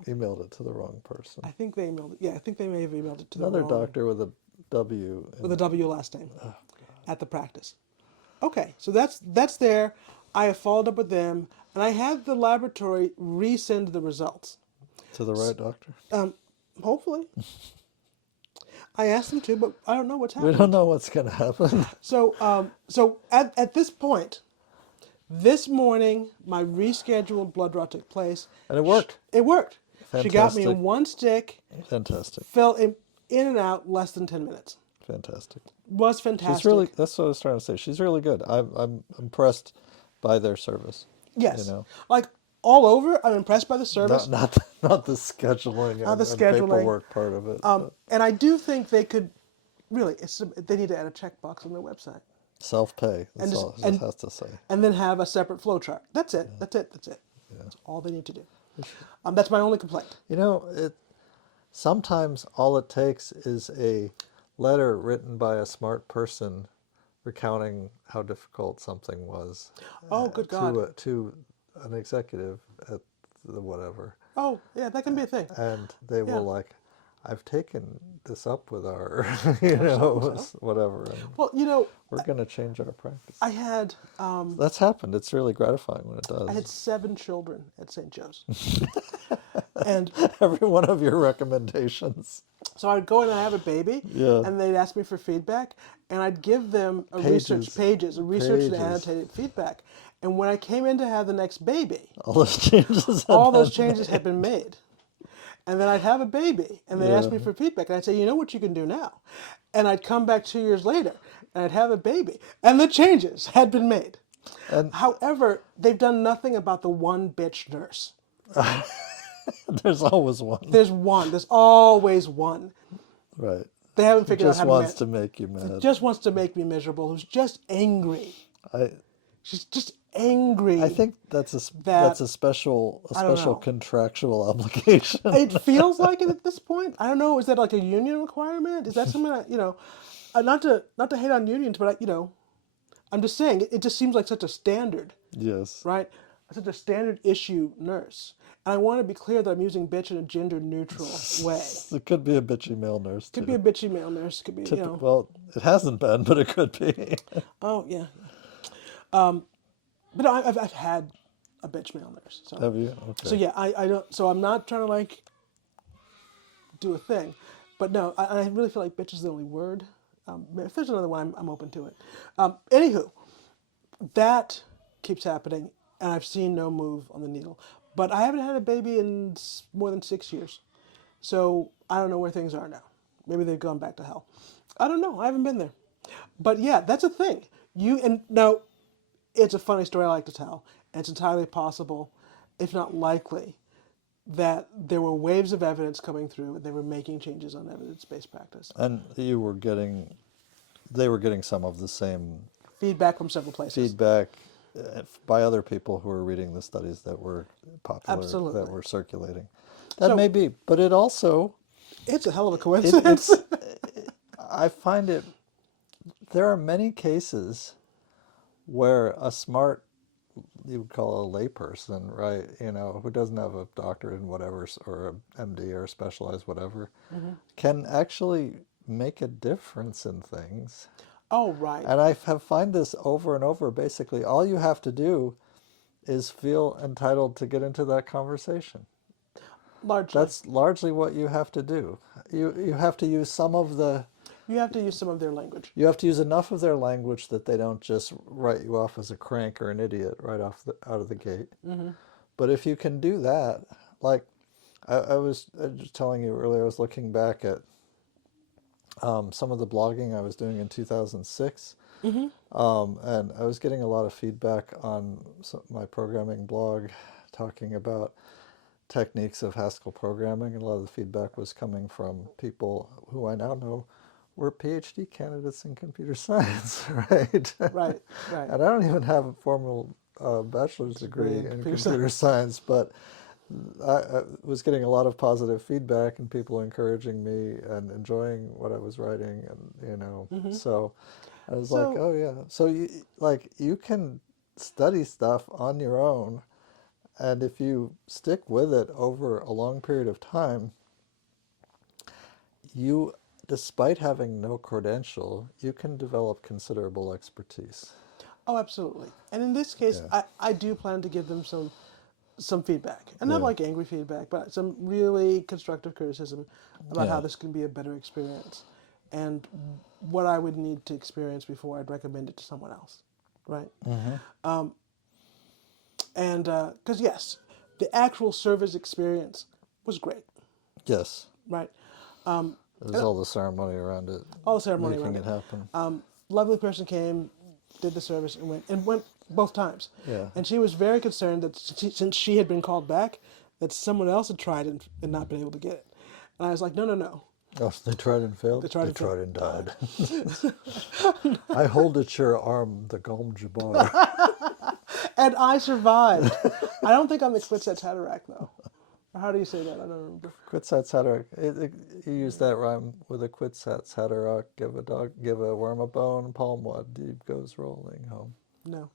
emailed it to the wrong person. I think they emailed it. Yeah, I think they may have emailed it to Another the wrong doctor with a W. with a W last name at the practice. Okay, so that's there. I have followed up with them, and I had the laboratory resend the results. To the right doctor? Hopefully. I asked them to, but I don't know what's We happening. don't know what's going to happen. So at this point, this morning, my rescheduled blood draw took place. And it worked. It worked. She got me Fantastic. in one stick, Fantastic. fell in and out less than 10 minutes. fantastic. Was fantastic. She's really, that's what I was trying to say. She's really good. I'm impressed by their service. Yes. You know, Like all over, I'm impressed by the service. not the scheduling Not the and scheduling. paperwork part of it. But And I do think they could really, they need to add a checkbox on their website. self-pay. And That's just, all it and, has to say. and then have a separate flow chart. That's it. That's it. That's it. That's all they need to do. That's my only complaint. You know, sometimes all it takes is a letter written by a smart person recounting how difficult something was Oh, good God. to an executive at the whatever. Oh, yeah, that can be a thing. And they Yeah. will like, I've taken this up with our, you know, whatever. And Well, you know, we're going to change our practice. I had That's happened. It's really gratifying when it does. I had 7 children at St. Joe's. And Every one of your recommendations. so I'd go in and have a baby, Yeah. and they'd ask me for feedback, and I'd give them a Pages. research and Pages. annotated feedback. And when I came in to have the next baby, All those changes. all those changes had been made. And then I'd have a baby, and they'd ask me for feedback, and I'd say, you know what you can do now? And I'd come back 2 years later, and I'd have a baby, and the changes had been made. And However, they've done nothing about the one bitch nurse. there's always one. There's one. There's always one. Right. They haven't figured out Just how wants to to make you mad. just wants to make me miserable. Who's just angry. She's just angry. I think that's a special know. contractual obligation. It feels like it at this point. I don't know. Is that like a union requirement? Is that something that, not to hate on unions, but I'm just saying it just seems like such a standard, Yes. right? Such a standard issue nurse. And I want to be clear that I'm using bitch in a gender neutral way. It could be a bitchy male nurse too. Could be a bitchy male nurse. Could be, Well, it hasn't been, but it could be. Oh yeah. But no, I've had a bitch male nurse. So. Have you? Okay. So yeah, I don't. So I'm not trying to like do a thing, but no, I really feel like bitch is the only word. If there's another one, I'm open to it. Anywho, that keeps happening, and I've seen no move on the needle. But I haven't had a baby in more than 6 years, so I don't know where things are now. Maybe they've gone back to hell. I don't know. I haven't been there. But yeah, that's a thing. Now, it's a funny story I like to tell, and it's entirely possible, if not likely, that there were waves of evidence coming through, and they were making changes on evidence-based practice. And they were getting some of the same Feedback from several places. feedback by other people who were reading the studies that were popular, Absolutely. that were circulating. That So- may be, but it also, It's a hell of a coincidence. I find it, there are many cases where a smart, you would call a layperson, right, who doesn't have a doctorate in whatever, or a MD or a specialized whatever, can actually make a difference in things. Oh, right. And I have find this over and over. Basically, all you have to do is feel entitled to get into that conversation. Largely. That's largely what you have to do. You have to use some of the. You have to use some of their language. You have to use enough of their language that they don't just write you off as a crank or an idiot right out of the gate. But if you can do that, like I was just telling you earlier, I was looking back at some of the blogging I was doing in 2006. And I was getting a lot of feedback on my programming blog talking about techniques of Haskell programming, and a lot of the feedback was coming from people who I now know were PhD candidates in computer science, right? Right. And I don't even have a formal bachelor's degree in computer science, but I was getting a lot of positive feedback and people encouraging me and enjoying what I was writing, and so I was like, oh yeah. So you can study stuff on your own, and if you stick with it over a long period of time, despite having no credential, you can develop considerable expertise. Oh, absolutely. And in this case, I do plan to give them some feedback. And not like angry feedback, but some really constructive criticism about how this can be a better experience. And what I would need to experience before I'd recommend it to someone else. Right? And because, yes, the actual service experience was great. Yes. Right? There's all the ceremony around it, All the ceremony making around it happen. Lovely person came, did the service, and went both times. Yeah. And she was very concerned that since she had been called back, that someone else had tried and not been able to get it. And I was like, no, no, no. Oh, so they tried and failed? They tried and died. I hold at your arm the Gom Jabbar. And I survived. I don't think I'm the Quitsets Haderach, though. Or how do you say that? I don't remember. Quitsats Haderach. You use that rhyme with a Quitsats Haderach. Give a worm a bone, palm what deep goes rolling home. No.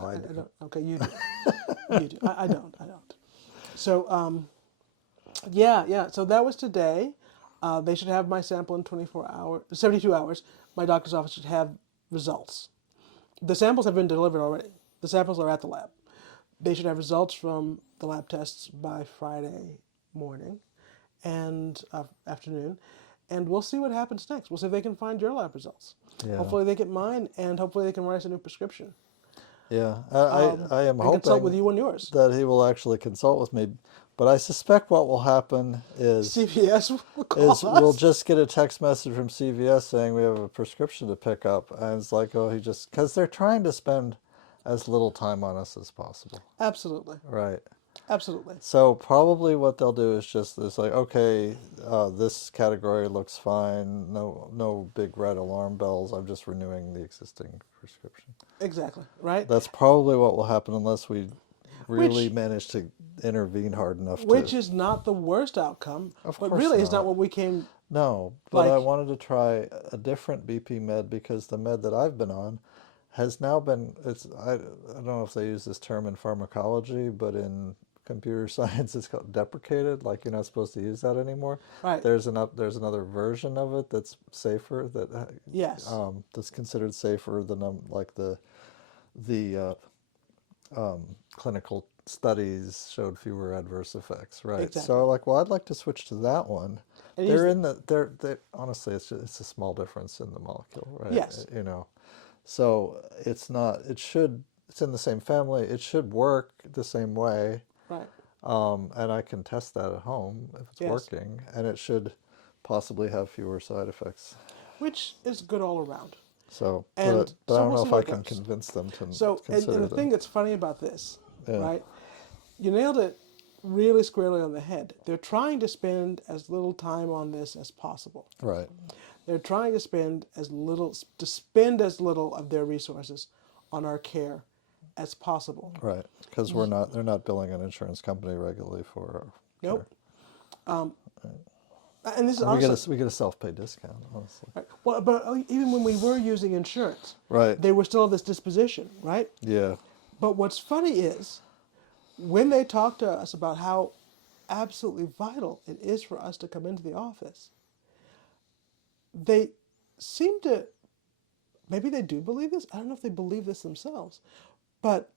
Oh, I I do. don't. Okay, you do. You do. I don't. So, yeah. So that was today. They should have my sample in 72 hours. My doctor's office should have results. The samples have been delivered already. The samples are at the lab. They should have results from the lab tests by Friday morning and afternoon. And we'll see what happens next. We'll see if they can find your lab results. Yeah. Hopefully they get mine, and hopefully they can write us a new prescription. Yeah, I am And consult hoping with you on yours. that he will actually consult with me. But I suspect what will happen is CVS will call us. we'll just get a text message from CVS saying we have a prescription to pick up. And it's like, oh, because they're trying to spend as little time on us as possible. Absolutely. Right. Absolutely. So probably what they'll do is it's like, okay, this category looks fine. No big red alarm bells. I'm just renewing the existing prescription. Exactly. Right? That's probably what will happen unless we really manage to intervene hard enough. Which is not the worst outcome. Of but course really is not not. what we came. No, but I Like- wanted to try a different BP med because the med that I've been on has now been, I don't know if they use this term in pharmacology, but in computer science it's called deprecated, like you're not supposed to use that anymore. Right. There's another version of it that's safer, Yes. that's considered safer than like the clinical studies showed fewer adverse effects, right? Exactly. So like, well, I'd like to switch to that one. And They're honestly, it's a small difference in the molecule, right? Yes. So it's in the same family. It should work the same way. Right. And I can test that at home if it's Yes. working, and it should possibly have fewer side effects. Which is good all around. So, And but so I don't we'll know see if where I it can goes. convince them to So, and consider the them. thing that's funny about this, Yeah. right? You nailed it really squarely on the head. They're trying to spend as little time on this as possible. Right. They're trying to spend as little of their resources on our care as possible. Right, because they're not billing an insurance company regularly for. Nope. And this is Care. honestly, We get a self-pay discount, honestly. right. Well, but even when we were using insurance, Right. they were still of this disposition, right? Yeah. But what's funny is when they talk to us about how absolutely vital it is for us to come into the office, they seem to, maybe they do believe this. I don't know if they believe this themselves, but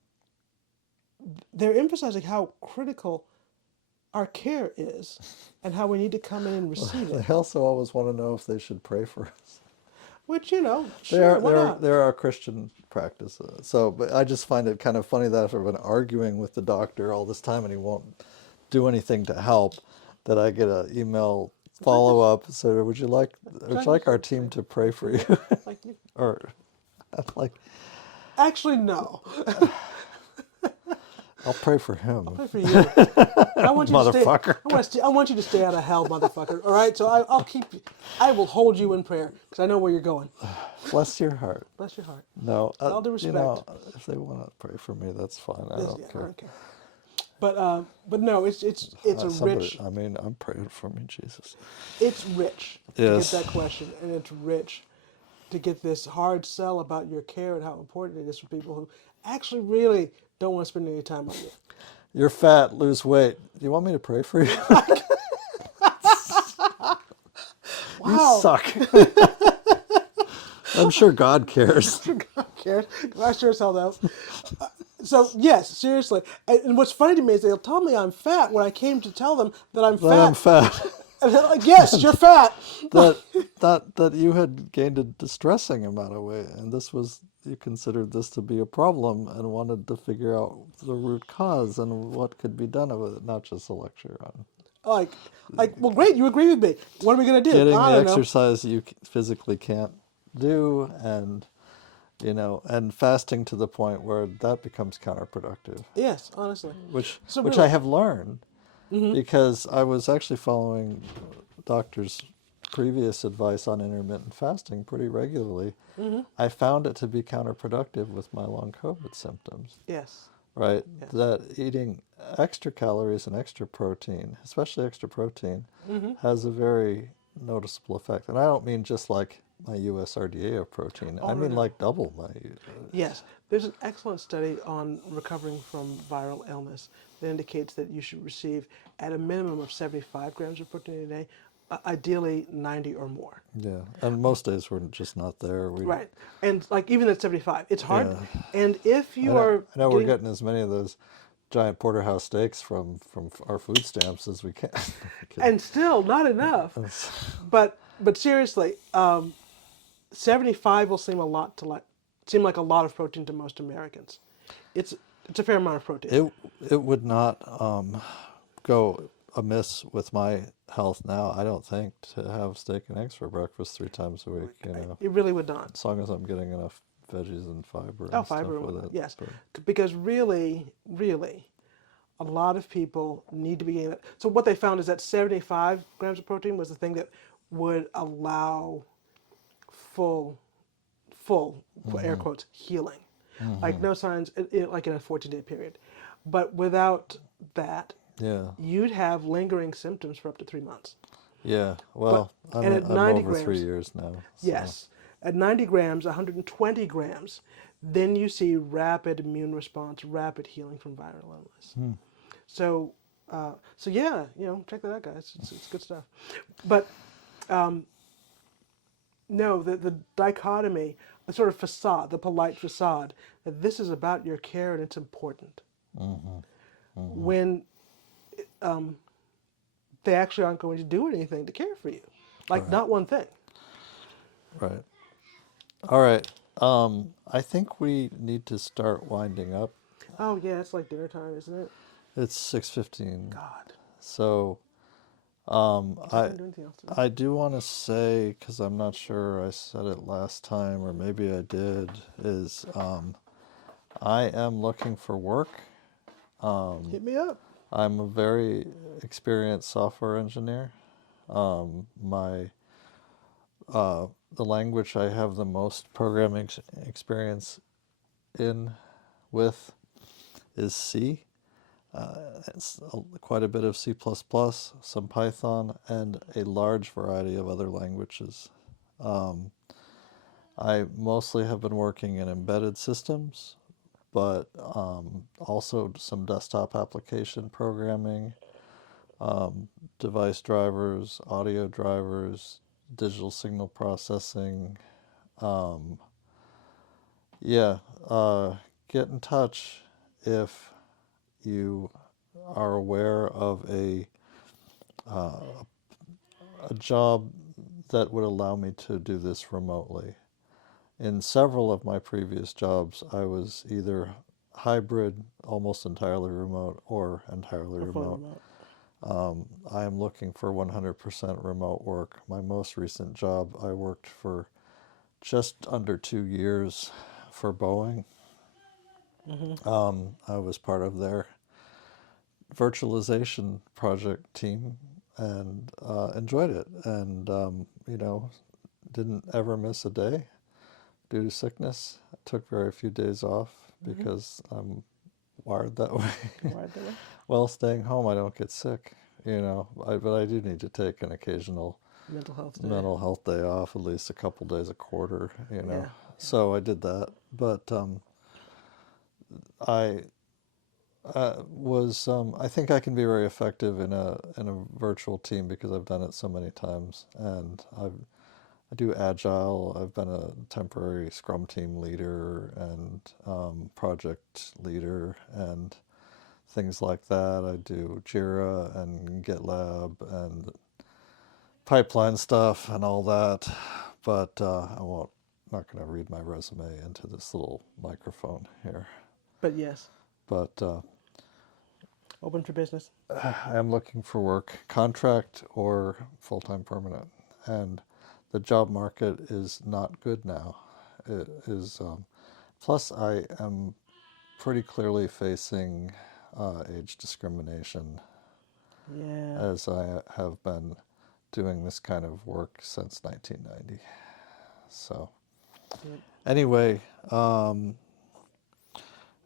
they're emphasizing how critical our care is and how we need to come in and receive it. They also always want to know if they should pray for us. Which, sure, why not? There are Christian practices. So, but I just find it kind of funny that I've been arguing with the doctor all this time and he won't do anything to help, that I get an email follow-up. So would you like our team to pray for you? Like, Or I'm like, actually, no. I'll pray for him. Pray for you. I want you Motherfucker. To stay, I want you to stay out of hell, motherfucker. All right, so I'll keep you. I will hold you in prayer because I know where you're going. Bless your heart. Bless your heart. No, All due respect. if they want to pray for me, that's fine. I don't care. I don't care. But no, it's a rich. I mean, I'm praying for me, Jesus. It's rich Yes. to get that question, and it's rich to get this hard sell about your care and how important it is for people who actually really don't want to spend any time on you. You're fat, lose weight. Do you want me to pray for you? Wow. You suck. I'm sure God cares. God cares. I sure as hell don't. So yes, seriously. And what's funny to me is they'll tell me I'm fat when I came to tell them that I'm fat. That I'm fat. And they're like, yes, you're fat. that you had gained a distressing amount of weight, and you considered this to be a problem and wanted to figure out the root cause and what could be done with it, not just a lecture on. Like, well, great, you agree with me. What are we going to do? Getting I the don't know. exercise you physically can't do, and and fasting to the point where that becomes counterproductive, Yes, honestly. which So which really, I have learned because I was actually following doctors' previous advice on intermittent fasting pretty regularly. I found it to be counterproductive with my long COVID symptoms, yes, right? yes. That eating extra calories and extra protein, especially extra protein, has a very noticeable effect. And I don't mean just like my USRDA of protein. Oh, I no, mean no. like double my. Yes, there's an excellent study on recovering from viral illness that indicates that you should receive at a minimum of 75 grams of protein a day, ideally 90 or more. Yeah, and most days we're just not there. Right, and like even at 75, it's hard. Yeah. And if you are I know we're getting, getting as many of those giant porterhouse steaks from our food stamps as we can. and still not enough, but seriously, 75 will seem a lot to seem like a lot of protein to most Americans. It's it's a fair amount of protein. It would not go amiss with my health now. I don't think to have steak and eggs for breakfast 3 times a week. It really would not. As long as I'm getting enough veggies and fiber Oh, and fiber stuff and with whatnot, it. yes. But Because really, really, a lot of people need to be getting that. So what they found is that 75 grams of protein was the thing that would allow full, air quotes, healing. Like no signs, like in a 14-day period. But without that, yeah, you'd have lingering symptoms for up to 3 months. yeah. Well, and at I'm 90 over 3 grams, years now. So. yes, at 90 grams, 120 grams, then you see rapid immune response, rapid healing from viral illness. So, so yeah, check that out, guys. It's good stuff. But no, the dichotomy, the sort of facade, the polite facade, that this is about your care and it's important. When they actually aren't going to do anything to care for you, like not one thing. Right. All right. I think we need to start winding up. Oh yeah, it's like dinner time, isn't it? It's 6:15. God. So, I I didn't do anything else today. I do want to say, because I'm not sure I said it last time, or maybe I did, is I am looking for work. Hit me up. I'm a very experienced software engineer. My the language I have the most programming experience in with is C. It's quite a bit of C++, some Python, and a large variety of other languages. I mostly have been working in embedded systems, but also some desktop application programming, device drivers, audio drivers, digital signal processing. Yeah, get in touch if you are aware of a job that would allow me to do this remotely. In several of my previous jobs, I was either hybrid, almost entirely remote, or entirely Or fully remote. remote. I am looking for 100% remote work. My most recent job, I worked for just under 2 years for Boeing. I was part of their virtualization project team and enjoyed it, and didn't ever miss a day due to sickness. I took very few days off because I'm wired that way. Right there. Well, staying home, I don't get sick, but I do need to take an occasional Mental health day. off, at least a couple days a quarter. Yeah. So I did that, but I I think I can be very effective in a virtual team because I've done it so many times, and I do agile. I've been a temporary Scrum team leader and project leader and things like that. I do Jira and GitLab and pipeline stuff and all that, but not going to read my resume into this little microphone here. But yes. But Open for business. I am looking for work, contract or full-time permanent, and the job market is not good now. It is. Plus, I am pretty clearly facing age discrimination, Yeah. as I have been doing this kind of work since 1990. So, Yep. anyway,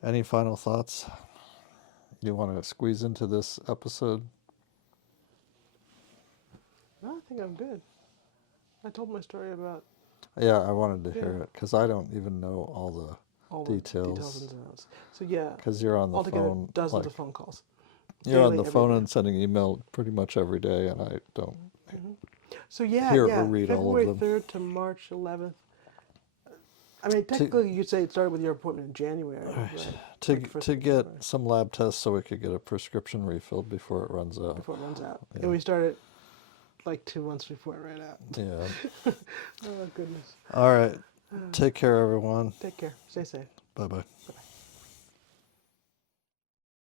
any final thoughts you want to squeeze into this episode? No, I think I'm good. I told my story about Yeah, I wanted to hear Yeah. it because I don't even know all the all the details details. and outs. So yeah, Because you're on the altogether phone, dozens like of phone calls. you're on Daily, the every phone day. and sending email pretty much every day, and I don't So yeah, hear yeah. or read all February of them. 3rd to March 11th. I mean, technically, you could say it started with your appointment in January, right? To Like first to of get January, some lab tests so we could get a prescription refilled before it runs out. before it runs out. Yeah. And we started like 2 months before it ran out. Yeah. Oh, goodness. All right. Take care, everyone. Take care. Stay safe. Bye bye. Bye.